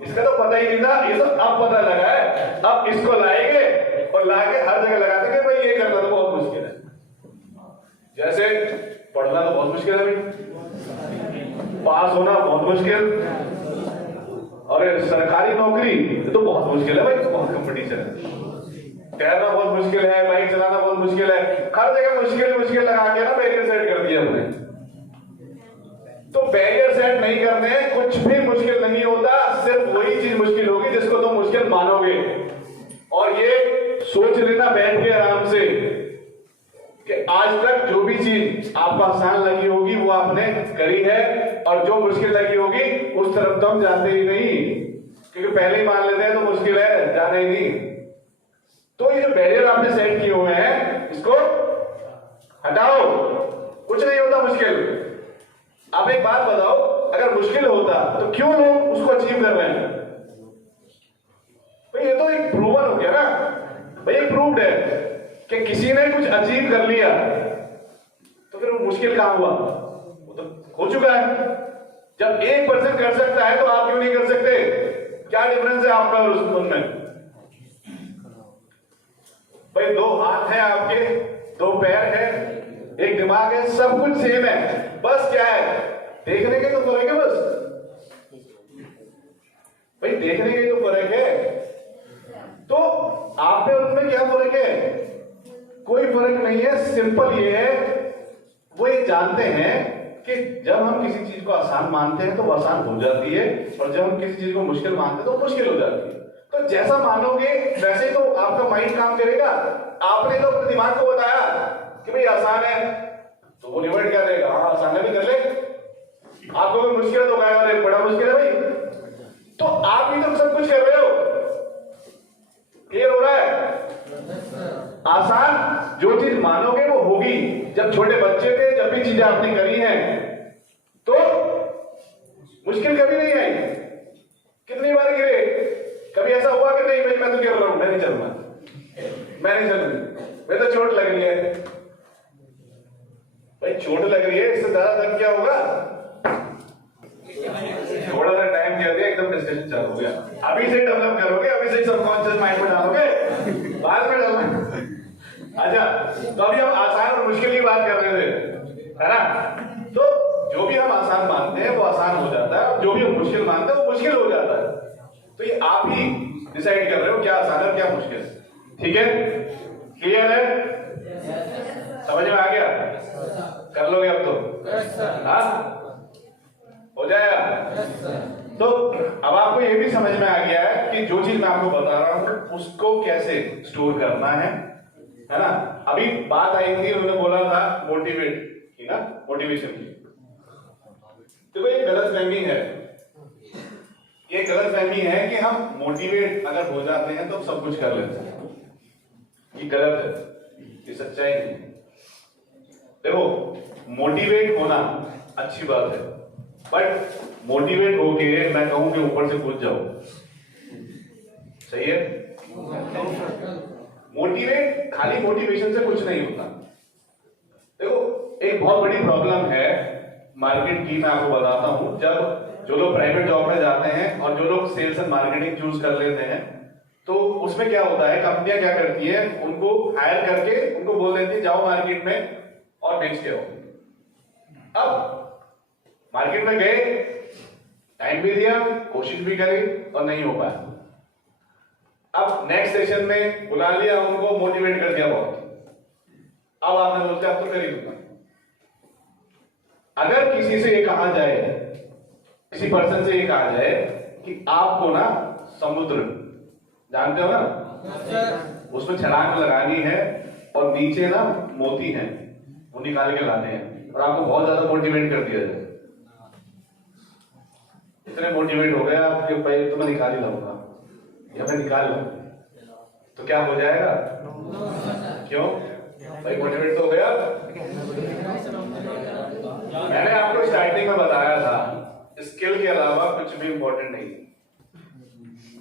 इसका तो पता ही नहीं था, ये तो अब पता लगा है। अब इसको लाएंगे और लाके हर जगह लगा देंगे भाई ये करना तो बहुत मुश्किल है। जैसे पढ़ना तो बहुत मुश्किल है भाई, पास होना बहुत मुश्किल, और सरकारी नौकरी तो बहुत मुश्किल है भाई, तो बहुत कंपटीशन है। तैरना बहुत मुश्किल है, बाइक चलाना बहुत मुश्किल है, हर जगह मुश्किल मुश्किल लगा के ना बैरियर सेट कर दिया हमने। तो बैरियर सेट नहीं करने, कुछ भी मुश्किल नहीं होता, सिर्फ वही चीज मुश्किल होगी जिसको तुम मुश्किल मानोगे। और ये सोच लेना बैठ के आराम से कि आज तक जो भी चीज आपको आसान लगी होगी वो आपने करी है, और जो मुश्किल लगी होगी उस तरफ तो हम जाते ही नहीं, क्योंकि पहले ही मान लेते हैं तो मुश्किल है, जाना ही नहीं। तो ये जो बैरियर आपने सेट किए हुए हैं इसको हटाओ, कुछ नहीं होता मुश्किल। आप एक बात बताओ, अगर मुश्किल होता तो क्यों लोग उसको अचीव कर रहे हैं? भाई ये तो एक प्रूवन हो गया ना, भाई एक प्रूव्ड है कि किसी ने कुछ अचीव कर लिया, तो फिर वो मुश्किल कहां हुआ? वो तो हो चुका है। जब 1% कर सकता है तो आप क्यों नहीं कर सकते? क्या डिफरेंस है आपका और उसमें? भाई दो हाथ हैं आपके, दो पैर है, एक दिमाग है, सब कुछ सेम है, बस क्या है? देखने के तो फर्क है बस। भाई देखने के तो फर्क है, तो आप में उनमें क्या फर्क है? कोई फर्क नहीं है। सिंपल ये है, वो ये जानते हैं कि जब हम किसी चीज को आसान मानते हैं तो वो आसान हो जाती है, और जब हम किसी चीज को मुश्किल मानते हैं तो मुश्किल हो जाती है। तो जैसा मानोगे वैसे तो आपका माइंड काम करेगा। आपने तो अपने दिमाग को बताया कि भाई आसान है, तो वो रिवर्ट कर देगा, हाँ आसान है भी कर ले। आपको कोई मुश्किल है तो कहेगा अरे बड़ा मुश्किल है भाई। तो आप भी तो सब कुछ कर रहे हो, क्लियर हो रहा है? आसान जो चीज मानोगे वो होगी। जब छोटे बच्चे थे, जब भी चीजें आपने करी हैं तो मुश्किल कभी नहीं आई। कितनी बार गिरे? कभी ऐसा हुआ कि नहीं भाई मैं तो गिर रहा हूं, मैं नहीं चलूंगा, मैं नहीं चलूंगी, मैं तो चोट लग रही है। भाई चोट लग रही है, इससे ज्यादा दर्द क्या होगा? थोड़ा सा टाइम दिया गया, एकदम डिस्कशन चालू हो गया। अभी से डेवलप करोगे, अभी से सबकॉन्शियस माइंड में डालोगे, बाद में डालोगे। अच्छा, तो अभी हम आसान और मुश्किल की बात कर रहे थे, है ना? तो जो भी हम आसान मानते हैं वो आसान हो जाता है, और जो भी हम मुश्किल मानते हैं वो मुश्किल हो जाता है। तो ये आप ही डिसाइड कर रहे हो क्या आसान है और क्या मुश्किल है। ठीक है? क्लियर है? समझ में आ गया? कर लोगे अब तो? हाँ, हो जाएगा। तो अब आपको ये भी समझ में आ गया है कि जो चीज मैं आपको बता रहा हूं उसको कैसे स्टोर करना है ना? अभी बात आई थी, उन्होंने बोला था मोटिवेट की ना, मोटिवेशन की। तो ये गलतफहमी है, ये गलतफहमी है कि हम मोटिवेट अगर हो जाते हैं तो सब कुछ कर लेते हैं। ये गलत है, ये सच्चाई नहीं। देखो मोटिवेट होना अच्छी बात है, बट मोटिवेट होके मैं कहूं कि ऊपर से कूद जाओ, सही है? मोटिवेट खाली मोटिवेशन से कुछ नहीं होता। देखो एक बहुत बड़ी प्रॉब्लम है मार्केट की, मैं आपको बताता हूं। जब जो लोग प्राइवेट जॉब में जाते हैं और जो लोग सेल्स एंड मार्केटिंग चूज कर लेते हैं, तो उसमें क्या होता है, कंपनियां क्या करती है, उनको हायर करके उनको बोल देती है जाओ मार्केट में और बेच के आओ। अब मार्केट में गए, टाइम भी दिया, कोशिश भी करी और नहीं हो पाया। अब नेक्स्ट सेशन में बुला लिया उनको, मोटिवेट कर दिया बहुत। अब आपने सोचा अब तो कर ही दूंगा। अगर किसी से ये कहा जाए, किसी पर्सन से ये कहा जाए कि आपको ना समुद्र, जानते हो ना, उसमें छलांग लगानी है और नीचे ना मोती हैं, वो निकाल के लाने हैं, और आपको बहुत ज्यादा मोटिवेट कर दिया जाए, इतने मोटिवेट हो गए आपके भाई तो मैं निकाल ही लाऊंगा या मैं निकाल लूं, तो क्या हो जाएगा? क्यों भाई मोटिवेट तो हो गया। मैंने आपको स्टार्टिंग में बताया था स्किल के अलावा कुछ भी इंपॉर्टेंट नहीं।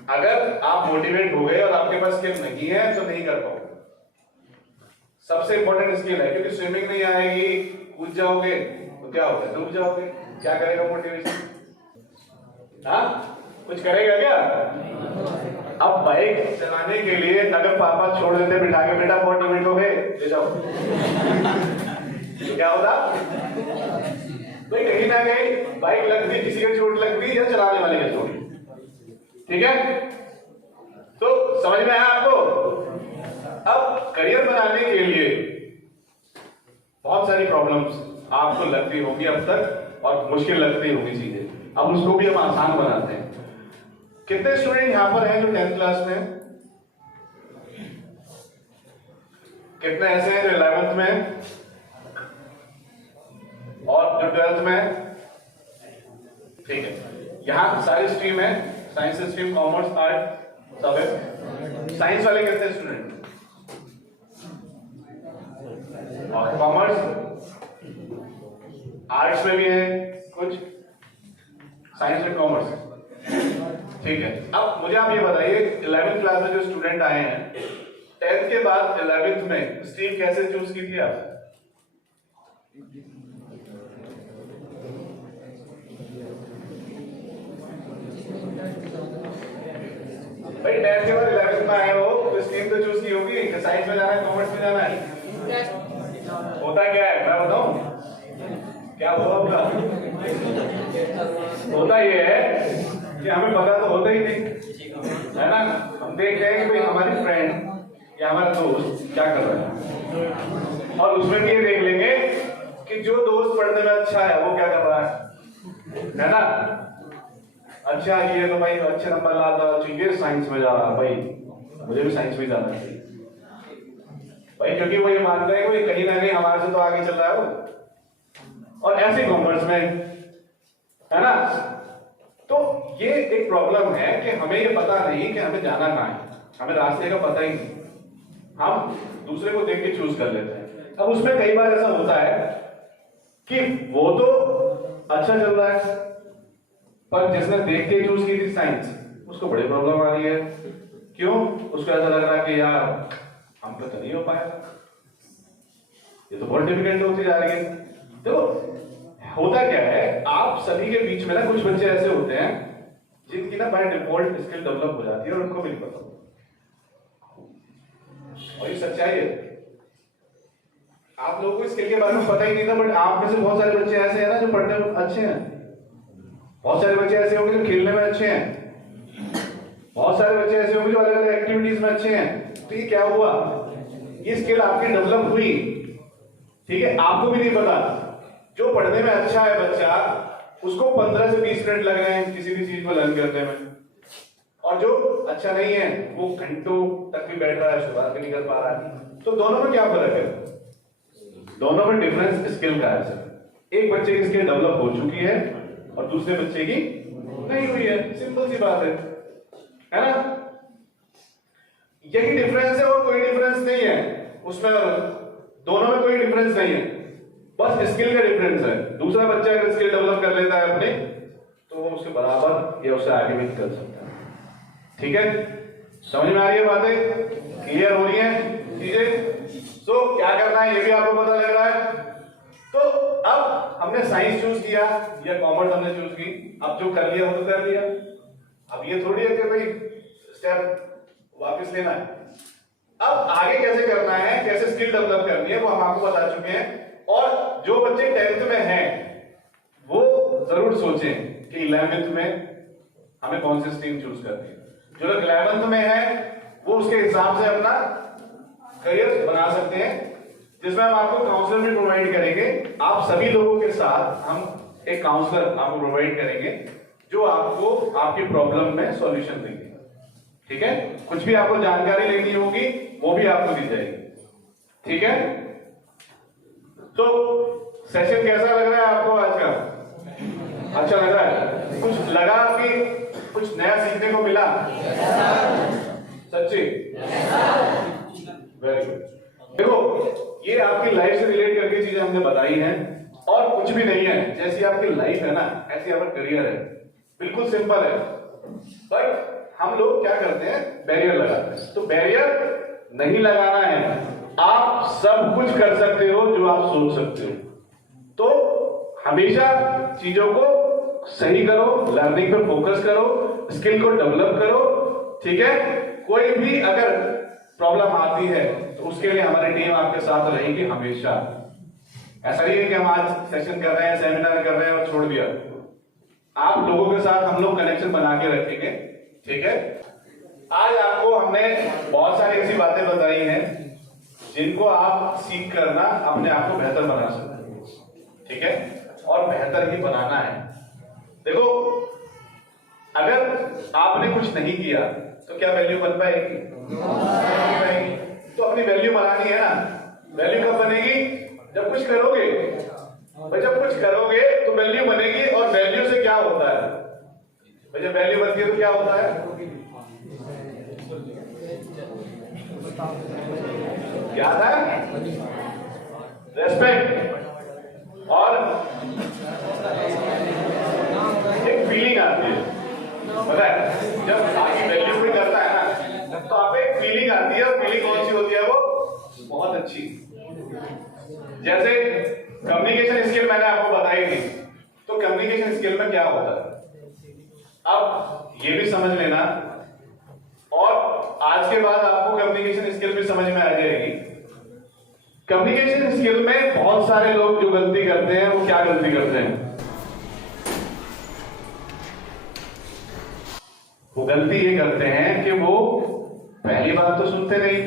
अगर आप मोटिवेट हो गए और आपके पास स्किल नहीं है तो नहीं कर पाओगे। सबसे इंपॉर्टेंट स्किल है, क्योंकि स्विमिंग नहीं आएगी, कूद जाओगे तो क्या होगा, डूब जाओगे। क्या करेगा मोटिवेशन? हाँ कुछ करेगा क्या? अब बाइक चलाने के लिए अगर पापा छोड़ देते बिठा के, बेटा मोटिवेट हो गए ले जाओ, तो क्या होता? भाई कहीं ना कहीं बाइक लग गई, किसी का चोट लग गई या चलाने वाले का चोट, ठीक है? तो समझ में आया आपको? अब करियर बनाने के लिए बहुत सारी प्रॉब्लम्स आपको लगती होगी अब तक, और मुश्किल लगती होगी चीजें, अब उसको भी हम आसान बनाते हैं। कितने स्टूडेंट यहां पर हैं जो 10th क्लास में हैं? कितने ऐसे हैं जो 11th में हैं? और जो 12th में है? ठीक है, यहां सारी स्ट्रीम है, साइंस स्ट्रीम, कॉमर्स, आर्ट सब है। साइंस वाले कितने स्टूडेंट? और कॉमर्स, आर्ट्स में भी है कुछ, साइंस में, कॉमर्स, ठीक है। अब मुझे आप ये बताइए 11th क्लास में जो स्टूडेंट आए हैं, 10th के बाद 11th में स्ट्रीम कैसे चूज की थी आप? भाई 10th के बाद 11th में आए हो तो स्ट्रीम तो चूज की होगी कि साइंस में जाना है, कॉमर्स में जाना है। होता क्या है मैं बताऊं क्या हुआ आपका? होता ये है कि हमें पता तो होता ही नहीं है ना, हम देखते हैं कि भाई हमारी फ्रेंड या हमारा दोस्त क्या कर रहा है, और उसमें भी ये देख लेंगे कि जो दोस्त पढ़ने में अच्छा है वो क्या कर रहा है ना। अच्छा ये तो भाई अच्छे नंबर लाता चाहिए, साइंस में जा रहा है, भाई मुझे भी साइंस में जाना चाहिए भाई, क्योंकि वो ये मानता है कि कहीं ना कहीं हमारे से तो आगे चल रहा है वो। और ऐसे कॉमर्स में है ना, तो ये एक प्रॉब्लम है कि हमें ये पता नहीं कि हमें जाना कहाँ है, हमें रास्ते का पता ही नहीं, हम दूसरे को देख के चूज कर लेते हैं। अब उसमें कई बार ऐसा होता है कि वो तो अच्छा चल रहा है, पर जिसने देख के चूज की थी साइंस, उसको बड़ी प्रॉब्लम आ रही है। क्यों? उसको ऐसा लग रहा है कि यार हम तो नहीं हो पाएगा, ये तो बहुत डिफिकल्ट होती जा रही है। तो होता क्या है, आप सभी के बीच में ना कुछ बच्चे ऐसे होते हैं जिनकी ना बाय डिफॉल्ट स्किल डेवलप हो जाती है और उनको भी नहीं पता, और ये सच्चाई है। आप लोगों को स्किल के बारे में पता ही नहीं था, बट आप में से बहुत सारे बच्चे ऐसे हैं ना जो पढ़ने में अच्छे हैं, बहुत सारे बच्चे ऐसे होंगे जो खेलने में अच्छे हैं, बहुत सारे बच्चे ऐसे होंगे जो अलग अलग एक्टिविटीज में अच्छे हैं। तो ये क्या हुआ, ये स्किल आपकी डेवलप हुई, ठीक है, आपको भी नहीं पता। जो पढ़ने में अच्छा है बच्चा, उसको 15 से 20 मिनट लग रहे हैं किसी भी चीज को लर्न करने में, और जो अच्छा नहीं है वो घंटों तक भी बैठ रहा है, शुरुआत भी नहीं कर पा रहा है। तो दोनों में क्या फर्क है? दोनों में डिफरेंस स्किल का है सर। एक बच्चे की स्किल डेवलप हो चुकी है और दूसरे बच्चे की नहीं हुई है, सिंपल सी बात है ना। यही डिफरेंस है और कोई डिफरेंस नहीं है उसमें, दोनों में कोई डिफरेंस नहीं है। बस स्किल का डिफरेंस है। दूसरा बच्चा अगर स्किल डेवलप कर लेता है अपने, तो वो उसके बराबर या उससे आगे भी कर सकता है। ठीक है, समझ में आ रही है बातें? क्लियर हो रही है चीजें? तो क्या करना है ये भी आपको पता लग रहा है। तो अब हमने साइंस चूज किया या कॉमर्स हमने चूज की, अब जो कर लिया वो तो कर लिया। अब ये थोड़ी है कि भाई स्टेप वापस लेना है। अब आगे कैसे करना है, कैसे स्किल डेवलप करनी है, वो हम आपको बता चुके हैं। और जो बच्चे 10th में हैं वो जरूर सोचें कि 11th में हमें कौन सी स्ट्रीम चूज करनी है। जो लोग 11th में है वो उसके हिसाब से अपना करियर बना सकते हैं, जिसमें हम आपको काउंसलर भी प्रोवाइड करेंगे। आप सभी लोगों के साथ हम एक काउंसलर आपको प्रोवाइड करेंगे जो आपको आपकी प्रॉब्लम में सॉल्यूशन देंगे। ठीक है, कुछ भी आपको जानकारी लेनी होगी वो भी आपको दी जाएगी। ठीक है, तो सेशन कैसा लग रहा है आपको आज का? अच्छा लग रहा है? कुछ लगा कि कुछ नया सीखने को मिला? सच्ची? Very good. देखो, ये आपकी लाइफ से रिलेट करके चीजें हमने बताई हैं और कुछ भी नहीं है। जैसी आपकी लाइफ है ना, ऐसी आपका करियर है। बिल्कुल सिंपल है। बट हम लोग क्या करते हैं, बैरियर लगाते हैं। तो बैरियर नहीं लगाना है। आप सब कुछ कर सकते हो जो आप सोच सकते हो। तो हमेशा चीजों को सही करो, लर्निंग पे फोकस करो, स्किल को डेवलप करो। ठीक है, कोई भी अगर प्रॉब्लम आती है तो उसके लिए हमारी टीम आपके साथ रहेगी हमेशा। ऐसा नहीं है कि हम आज सेशन कर रहे हैं, सेमिनार कर रहे हैं और छोड़ दिया। आप लोगों के साथ हम लोग कनेक्शन बना के रखेंगे। ठीक है, आज आपको हमने बहुत सारी ऐसी बातें बताई हैं जिनको आप सीख कर ना अपने आप को बेहतर बना सकते हो। ठीक है, और बेहतर ही बनाना है। देखो, अगर आपने कुछ नहीं किया तो क्या वैल्यू बन पाएगी? तो अपनी वैल्यू बनानी है ना। वैल्यू कब बनेगी? जब कुछ करोगे। और जब कुछ करोगे तो वैल्यू बनेगी। और वैल्यू से क्या होता है? जब वैल्यू बनती है तो क्या होता है? क्या था? रेस्पेक्ट और एक फीलिंग आती है। पता है, जब आपकी वैल्यू कोई करता है ना तो आप एक फीलिंग आती है। और फीलिंग कौन सी होती है? वो बहुत अच्छी। जैसे कम्युनिकेशन स्किल मैंने आपको बताई थी। तो कम्युनिकेशन स्किल में क्या होता है अब ये भी समझ लेना। और आज के बाद आपको कम्युनिकेशन स्किल भी समझ में आ जाएगी। कम्युनिकेशन स्किल में बहुत सारे लोग जो गलती करते हैं वो क्या गलती करते हैं? वो गलती ये करते हैं कि वो पहली बात तो सुनते नहीं,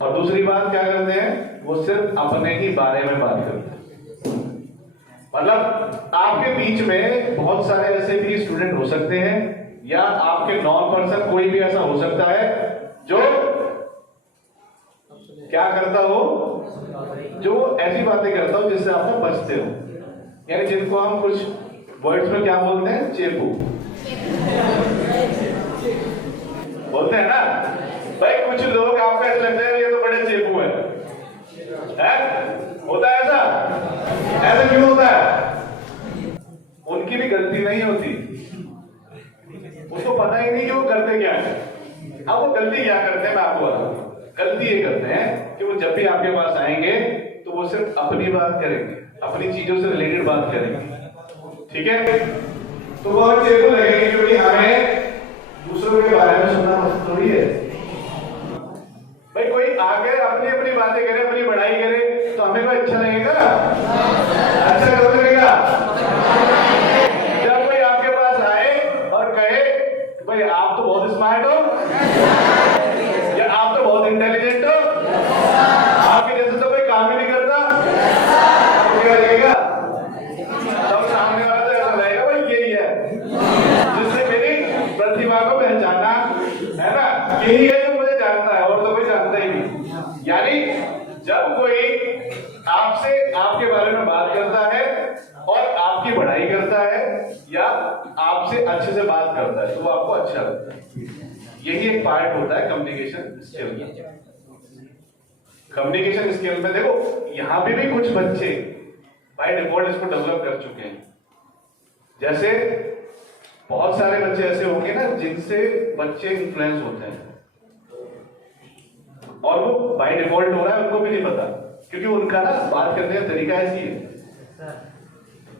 और दूसरी बात क्या करते हैं, वो सिर्फ अपने ही बारे में बात करते हैं। मतलब आपके बीच में बहुत सारे ऐसे भी स्टूडेंट हो सकते हैं, या आपके नॉन पर्सन कोई भी ऐसा हो सकता है जो क्या करता हो, जो ऐसी बातें करता हो जिससे आप ना बचते हो। यानी जिनको हम कुछ वर्ड्स में क्या बोलते हैं, चेपू बोलते हैं ना भाई। कुछ लोग आपको ऐसे लगता है ये तो बड़े चेपू है? होता है ऐसा? ऐसा क्यों होता है? उनकी भी गलती नहीं होती, उसको पता ही नहीं कि वो करते क्या है। अब वो गलती क्या करते हैं मैं आपको बताऊं। गलती ये करते हैं कि वो जब भी आपके पास आएंगे तो वो सिर्फ अपनी बात करेंगे, अपनी चीजों से रिलेटेड बात करेंगे। ठीक है, तो वो चेपू लगेंगे क्योंकि हमें दूसरों के बारे में सुनना पसंद थोड़ी है। भाई कोई आकर अपनी अपनी बातें करे, अपनी बड़ाई करे तो हमें कोई अच्छा लगेगा? अच्छा कब लगेगा? जब कोई आपके पास आए और कहे भाई आप तो बहुत स्मार्ट हो, या आप तो बहुत इंटेलिजेंट हो, आपके जैसे तो कोई काम ही नहीं करता, तो क्या लगेगा? तब सामने वाला तो ऐसा लगेगा भाई यही है जिससे मेरी प्रतिभा को पहचाना है ना, यही है जो मुझे जानता है और तो कोई जानता ही नहीं। यानी जब कोई आपसे आपके बारे में बात करता है और आपकी बढ़ाई करता है या आपसे अच्छे से बात करता है तो वो आपको अच्छा लगता है। यही एक पार्ट होता है कम्युनिकेशन स्किल में। कम्युनिकेशन स्किल में देखो, यहां पे भी कुछ बच्चे बाय डिफॉल्ट इसको डेवलप कर चुके हैं। जैसे बहुत सारे बच्चे ऐसे होंगे ना जिनसे बच्चे इन्फ्लुएंस होते हैं और वो बाय डिफॉल्ट हो रहा है, उनको भी नहीं पता, क्योंकि उनका ना बात करने का तरीका ऐसी है।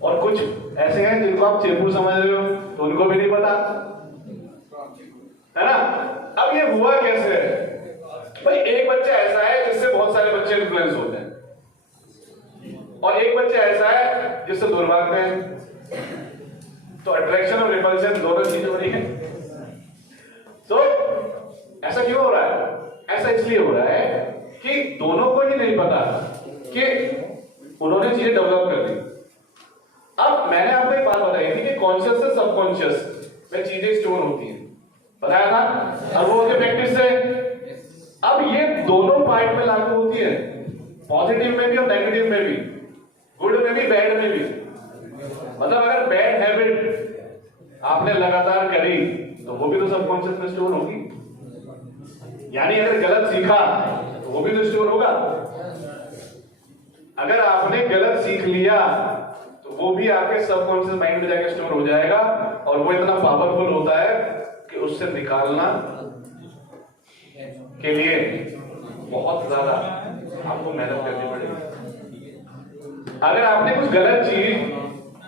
और कुछ ऐसे हैं जिनको आप चेपू समझ रहे हो तो उनको भी नहीं पता, है ना। अब ये हुआ कैसे है भाई, एक बच्चा ऐसा है जिससे बहुत सारे बच्चे इन्फ्लुएंस होते हैं और एक बच्चा ऐसा है जिससे दूर भागते हैं। तो अट्रैक्शन और रिपल्शन दोनों चीजें हो रही है। तो ऐसा क्यों हो रहा है? ऐसा इसलिए हो रहा है कि दोनों को ही नहीं पता कि उन्होंने चीजें डेवलप कर दी। अब मैंने आपको एक बात बताई थी कि कॉन्शियस से सबकॉन्शियस में चीजें स्टोर होती हैं, बताया था। अब वो होती है प्रैक्टिस से। अब ये दोनों पार्ट में लागू होती है, पॉजिटिव में भी और नेगेटिव में भी, गुड में भी बैड में भी। मतलब अगर बैड हैबिट आपने लगातार करी तो वो भी तो सबकॉन्शियस में स्टोर होगी, यानी अगर गलत सीखा तो वो भी तो स्टोर होगा। अगर आपने गलत सीख लिया तो वो भी आपके सबकॉन्शियस माइंड में जाके स्टोर हो जाएगा और वो इतना पावरफुल होता है कि उससे निकालना के लिए बहुत ज्यादा आपको मेहनत करनी पड़ेगी। अगर आपने कुछ गलत चीज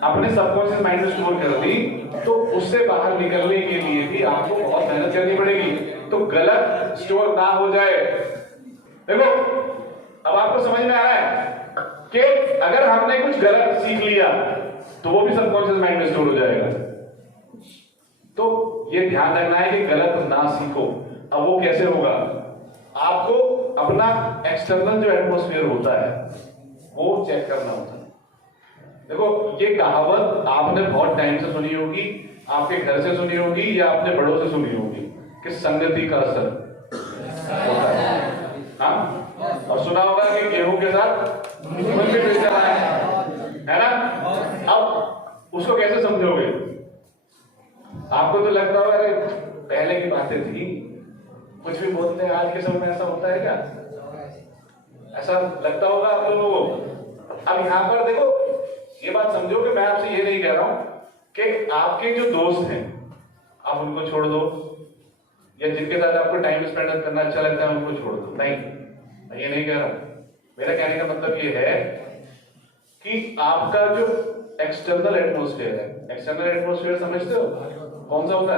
अपने सबकॉन्शियस माइंड में स्टोर कर दी तो उससे बाहर निकलने के लिए भी आपको बहुत मेहनत करनी पड़ेगी, तो गलत स्टोर ना हो जाए। देखो अब आपको समझ में आ रहा है कि अगर हमने कुछ गलत सीख लिया तो वो भी सबकॉन्शियस माइंड में स्टोर हो जाएगा। तो ये ध्यान रखना है कि गलत ना सीखो। अब वो कैसे होगा? आपको अपना एक्सटर्नल जो एटमॉस्फेयर होता है वो चेक करना होता है। देखो ये कहावत आपने बहुत टाइम से सुनी होगी, आपके घर से सुनी होगी या अपने बड़ों से सुनी होगी कि संगति का असर होता है। हाँ, और सुना होगा कि गेहूं के साथ दुश्मन भी मिल जाता है ना। अब उसको कैसे समझोगे? आपको तो लगता होगा अरे पहले की बातें थी, कुछ भी बोलते हैं, आज के समय में ऐसा होता है क्या? ऐसा लगता होगा आप लोगों को। अब यहां पर देखो ये बात समझो कि मैं आपसे ये नहीं कह रहा हूं कि आपके जो दोस्त हैं आप उनको छोड़ दो, या जिनके साथ आपको टाइम स्पेंड करना अच्छा लगता है उनको छोड़ दो। नहीं, मैं ये नहीं कह रहा। मेरा कहने का मतलब ये है कि आपका जो एक्सटर्नल एटमॉस्फेयर है, एक्सटर्नल एटमॉस्फेयर समझते हो कौन सा होता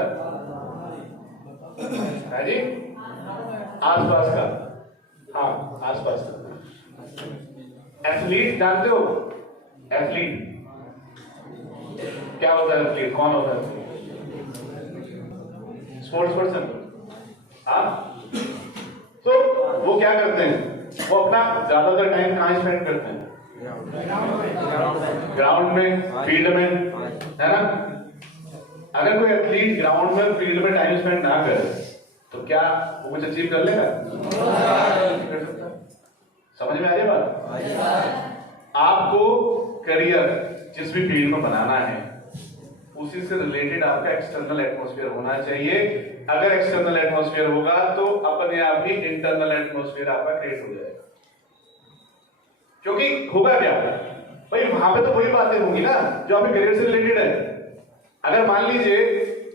है जी? आसपास का, हाँ आसपास का। एथलीट जानते हो? एथलीट क्या होता है? एथलीट कौन होता है? Sports person. हाँ, तो वो क्या करते हैं? वो अपना ज्यादातर टाइम कहाँ स्पेंड करते हैं? ग्राउंड में, फील्ड में, है ना। अगर कोई एथलीट ग्राउंड में, फील्ड में टाइम स्पेंड ना करे तो क्या वो कुछ अचीव कर लेगा? समझ में आ रही बात? आपको करियर जिस भी फील्ड में बनाना है उसी से रिलेटेड आपका एक्सटर्नल एटमॉस्फेयर होना चाहिए। अगर एक्सटर्नल एटमॉस्फेयर होगा तो अपने आप ही इंटरनल एटमॉस्फेयर आपका क्रिएट हो जाएगा। क्योंकि होगा क्या भाई, वहां पे तो वही बातें होंगी ना जो आपके करियर से रिलेटेड है। अगर मान लीजिए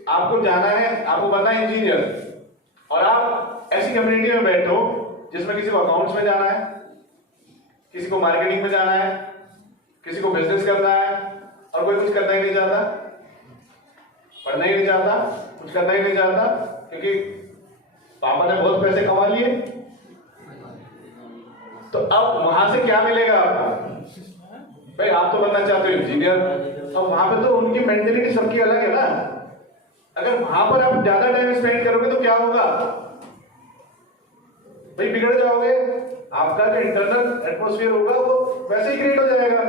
आपको जाना है, आपको बनना है इंजीनियर, और आप ऐसी कम्युनिटी में बैठो जिसमें किसी को अकाउंट्स में जाना है, किसी को मार्केटिंग में जाना है, किसी को बिजनेस करना है, और कोई कुछ करना ही नहीं चाहता, पढ़ना ही नहीं चाहता, कुछ करना ही नहीं चाहता, क्योंकि पापा ने बहुत पैसे कमा लिए। तो अब वहां से क्या मिलेगा आपको? भाई आप तो बनना चाहते हो इंजीनियर, अब वहां पे तो उनकी मेंटेलिटी सबकी अलग है ना। अगर वहां पर आप ज्यादा टाइम स्पेंड करोगे तो क्या होगा भाई? बिगड़ जाओगे। आपका जो इंटरनल एटमॉस्फेयर होगा वो वैसे ही क्रिएट हो जाएगा।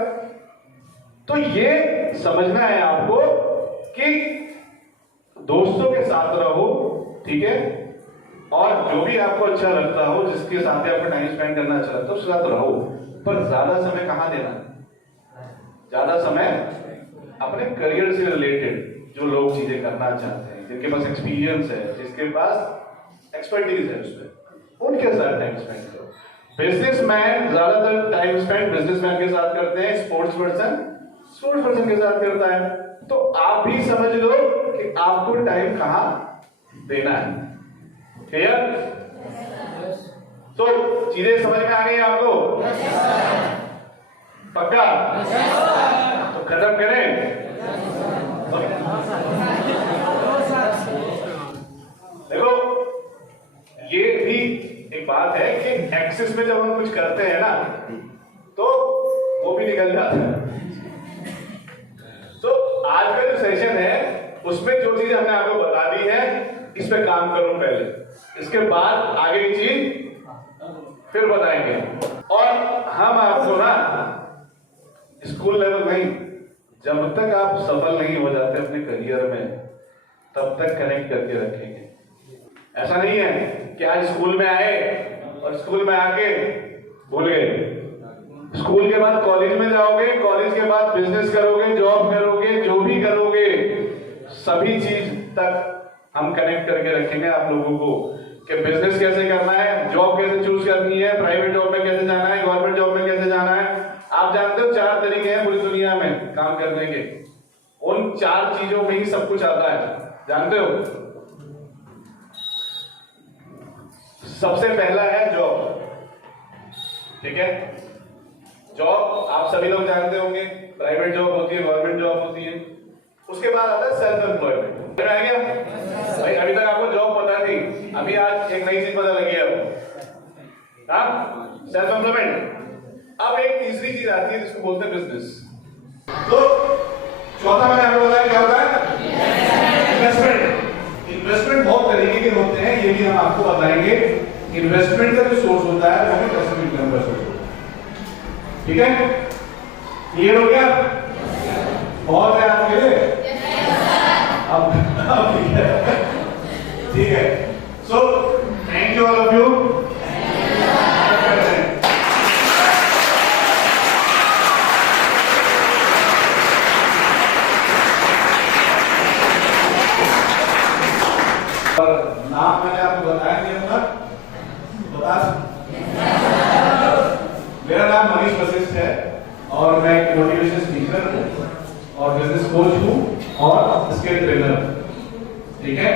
तो ये समझना है आपको कि दोस्तों के साथ रहो, ठीक है, और जो भी आपको अच्छा लगता हो, जिसके साथ भी आपको टाइम स्पेंड करना अच्छा लगता है उसके साथ रहो, पर ज्यादा समय कहां देना? ज्यादा समय अपने करियर से रिलेटेड जो लोग चीजें करना चाहते हैं, जिनके पास एक्सपीरियंस है, जिसके पास एक्सपर्टीज है उसमें, उनके साथ टाइम स्पेंड करो। बिजनेसमैन ज्यादातर टाइम स्पेंड बिजनेसमैन के साथ करते हैं, स्पोर्ट्स पर्सन के साथ करता है। तो आप भी समझ लो कि आपको टाइम कहां देना है। क्लियर? तो चीजें समझ में आ गई आपको? पक्का? तो खत्म करें। देखो ये भी एक बात है कि एक्सेस में जब हम कुछ करते हैं ना तो वो भी निकल जाता है। तो आज का जो सेशन है उसमें जो चीज हमने आपको बता दी है इस पे काम करो पहले, इसके बाद आगे की चीज फिर बताएंगे। और हम आपको ना स्कूल लेवल नहीं, जब तक आप सफल नहीं हो जाते अपने करियर में तब तक कनेक्ट करके रखेंगे। ऐसा नहीं है कि आज स्कूल में आए और स्कूल में आके भूल गए। स्कूल के बाद कॉलेज में जाओगे, कॉलेज के बाद बिजनेस करोगे, जॉब करोगे, जो भी करोगे सभी चीज तक हम कनेक्ट करके रखेंगे आप लोगों को कि बिजनेस कैसे करना है, जॉब कैसे चूज करनी है, प्राइवेट जॉब में कैसे जाना है, गवर्नमेंट जॉब में कैसे जाना है। आप जानते हो 4 तरीके हैं पूरी दुनिया में काम करने के, उन 4 चीजों में ही सब कुछ आता है, जानते हो? सबसे पहला है जॉब। ठीक है, जॉब आप सभी लोग जानते होंगे, प्राइवेट जॉब होती है, गवर्नमेंट जॉब होती है। उसके बाद आता है सेल्फ एम्प्लॉयमेंट। आ गया भाई, अभी तक आपको जॉब पता थी, अभी आज एक नई चीज पता लगी है आपको, सेल्फ एम्प्लॉयमेंट। अब एक तीसरी चीज आती है जिसको बोलते हैं बिजनेस। तो चौथा मैंने आपको बताया क्या होता है? इन्वेस्टमेंट। इन्वेस्टमेंट बहुत तरीके के होते हैं, ये भी हम आपको बताएंगे। इन्वेस्टमेंट का जो सोर्स होता है वो हमें पैसिव इनकम का सोर्स होता है। ठीक है, क्लियर हो गया? बहुत है आपके लिए? अब ठीक है। So thank you all of you. नाम मैंने आपको बताया नहीं अपना, बता। मेरा नाम मनीष वशिष्ठ है और मैं एक मोटिवेशन स्पीकर हूँ और बिजनेस कोच हूँ और स्किल ट्रेनर हूँ। ठीक है,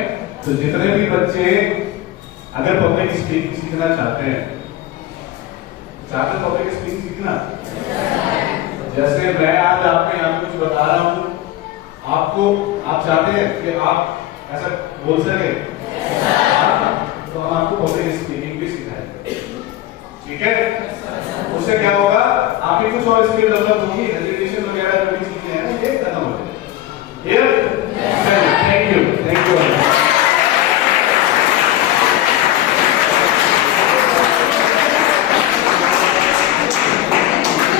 तो जितने भी बच्चे अगर पब्लिक स्पीकिंग सीखना चाहते हैं पब्लिक स्पीकिंग सीखना, जैसे मैं आज आपको यहाँ कुछ बता रहा हूँ, आपको आप चाहते हैं कि आप ऐसा बोल सके, तो हम आपको पब्लिक स्पीकिंग भी सिखाएंगे। ठीक है, उससे क्या होगा, आपकी कुछ और स्किल डेवलप होगी, हेजिटेशन वगैरह जो भी चीजें हैं ये खत्म हो